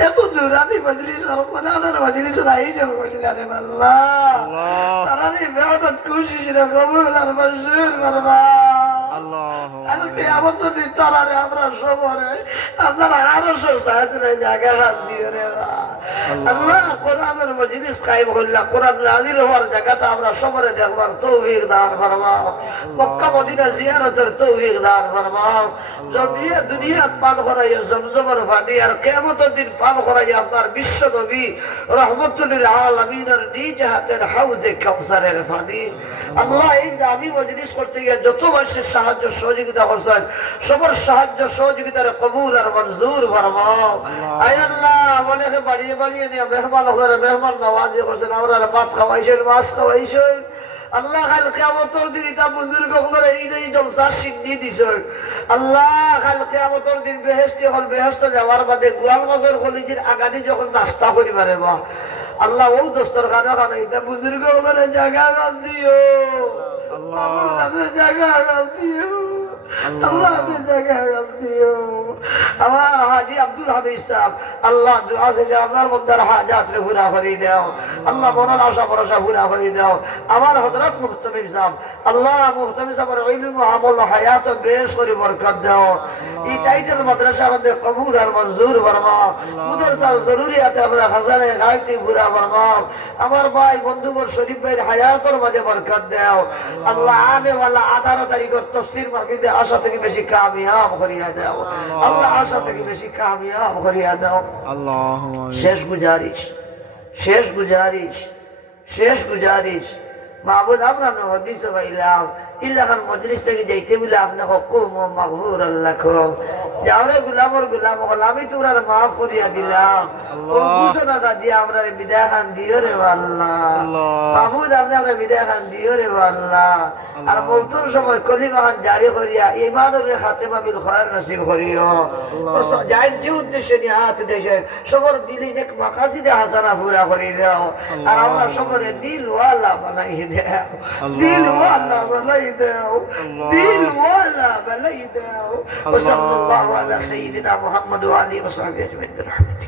এত দূরানি মজলিস আর মজলিস রাই যাব কইলারে আল্লাহ তারা এই মেহনত কোশিশ রে কবুল আর মঞ্জুর করবা আল্লাহ কিয়ামত দিন তারারে আমরা সবরে আপনারা আরো সাহায্য জায়গা হাত দিও রে আল্লাহ কোরআনের মজলিস কায়েম করলা কোরআন নাযিল হওয়ার জায়গাটা আমরা সবরে দেখবার তৌফিক দান ফরমাও মক্কা মদিনা জিয়ারতের তৌফিক দান ফরমাও যদি দুনিয়া পান করাইয়া জমজমের পানি আর কিয়ামতের দিন পান করাইয়া আপনার বিশ্ব নবী রহমতুল আলামিনের নিজ হাতের হাউজে কাউসারের পানি আল্লাহ এই দামি মজলিস করতে গিয়ে যত মানুষের সাহায্য সহযোগিতা করছেন সবার সাহায্য সহযোগিতার কবুল আর মঞ্জুর ফরমাও আয় আল্লাহ অনেকে বাড়িয়ে বাড়িয়ে নিয়ে মেহমান করে মেহমান নওয়াজি করছেন আমরা ভাত খাওয়াইছেন মাছ খাওয়াইছেন আল্লাহ কাল কিয়ামতের দিন এটা বুজুর্গ করে এই জলসা সিদ্ধি দিছেন আল্লাহ কাল কিয়ামতের দিন বেহেশতি হল বেহেশতে যাওয়ার বাদে গোয়াল মাছের কলিজির আগাদি যখন নাস্তা করিবারে বা আল্লাহ ও দোস্তর খানা খানা এটা বুজুর্গ করে জায়গা গাছ দিও জায়গা গাছ দিও আল্লাহ জায়গা গাছ দিও আমার হাজি আব্দুল হামিদ সাহেব আল্লাহ দুআ থেকে আপনার মধ্যে হাজাত পুরা করে দাও আল্লাহ মনের আশা ভরসা পুরা করে দাও আমার হযরত মুহতামিম সাহেব আল্লাহ মুহতামিম সাহেবের ইলম আমল হায়াত বেশ করে বরকত দাও এই টাইটেল মাদ্রাসা মধ্যে কবুল আর মঞ্জুর ফরমাও মুদরসার জরুরিয়াতে আমরা হাজারে গায়তি পুরা ফরমাও আমার ভাই বন্ধুবর শরীফ ভাইয়ের হায়াতের মাঝে বরকত দাও আল্লাহ আনে ওয়ালা 18 তারিখের তাফসীর মাহফিলে আশা থেকে বেশি কামিয়াব করিয়া দাও আল্লাহ আশা থেকে বেশি কামিয়াব করিয়া দাও শেষ গুজারিশ মাহবুদ আমরা হাদিসে পাইলাম ইল্লাখান মজলিস থেকে যাইতে বলে আপনাকে কুম মাগফুর আল্লাহ খুব যাওরে গুলামর গুলাম হল আমি তোরার মাফ করিয়া দিলাম ঘোষণাটা দিয়ে আমরা বিদায় খান দিও রে আল্লাহ মাহমুদ আপনি আমরা বিদায় খান দিও রে আল্লাহ আর মৌতুর সময় কলিমা খান জারি করিয়া ইমানের খাতেমা বিল খয়র নসিব করিও যাই যে উদ্দেশ্যে নিয়ে হাত দেশের সবর দিলি এক মাকাসিদে হাসানা পুরা করি দাও আর আমরা সবরে দিল ওয়ালা বানাই দাও দিল ওয়ালা বানাই দাও দিল ওয়ালা বানাই দাও وصلى الله على سيدنا محمد وآله وصحبه أجمعين برحمته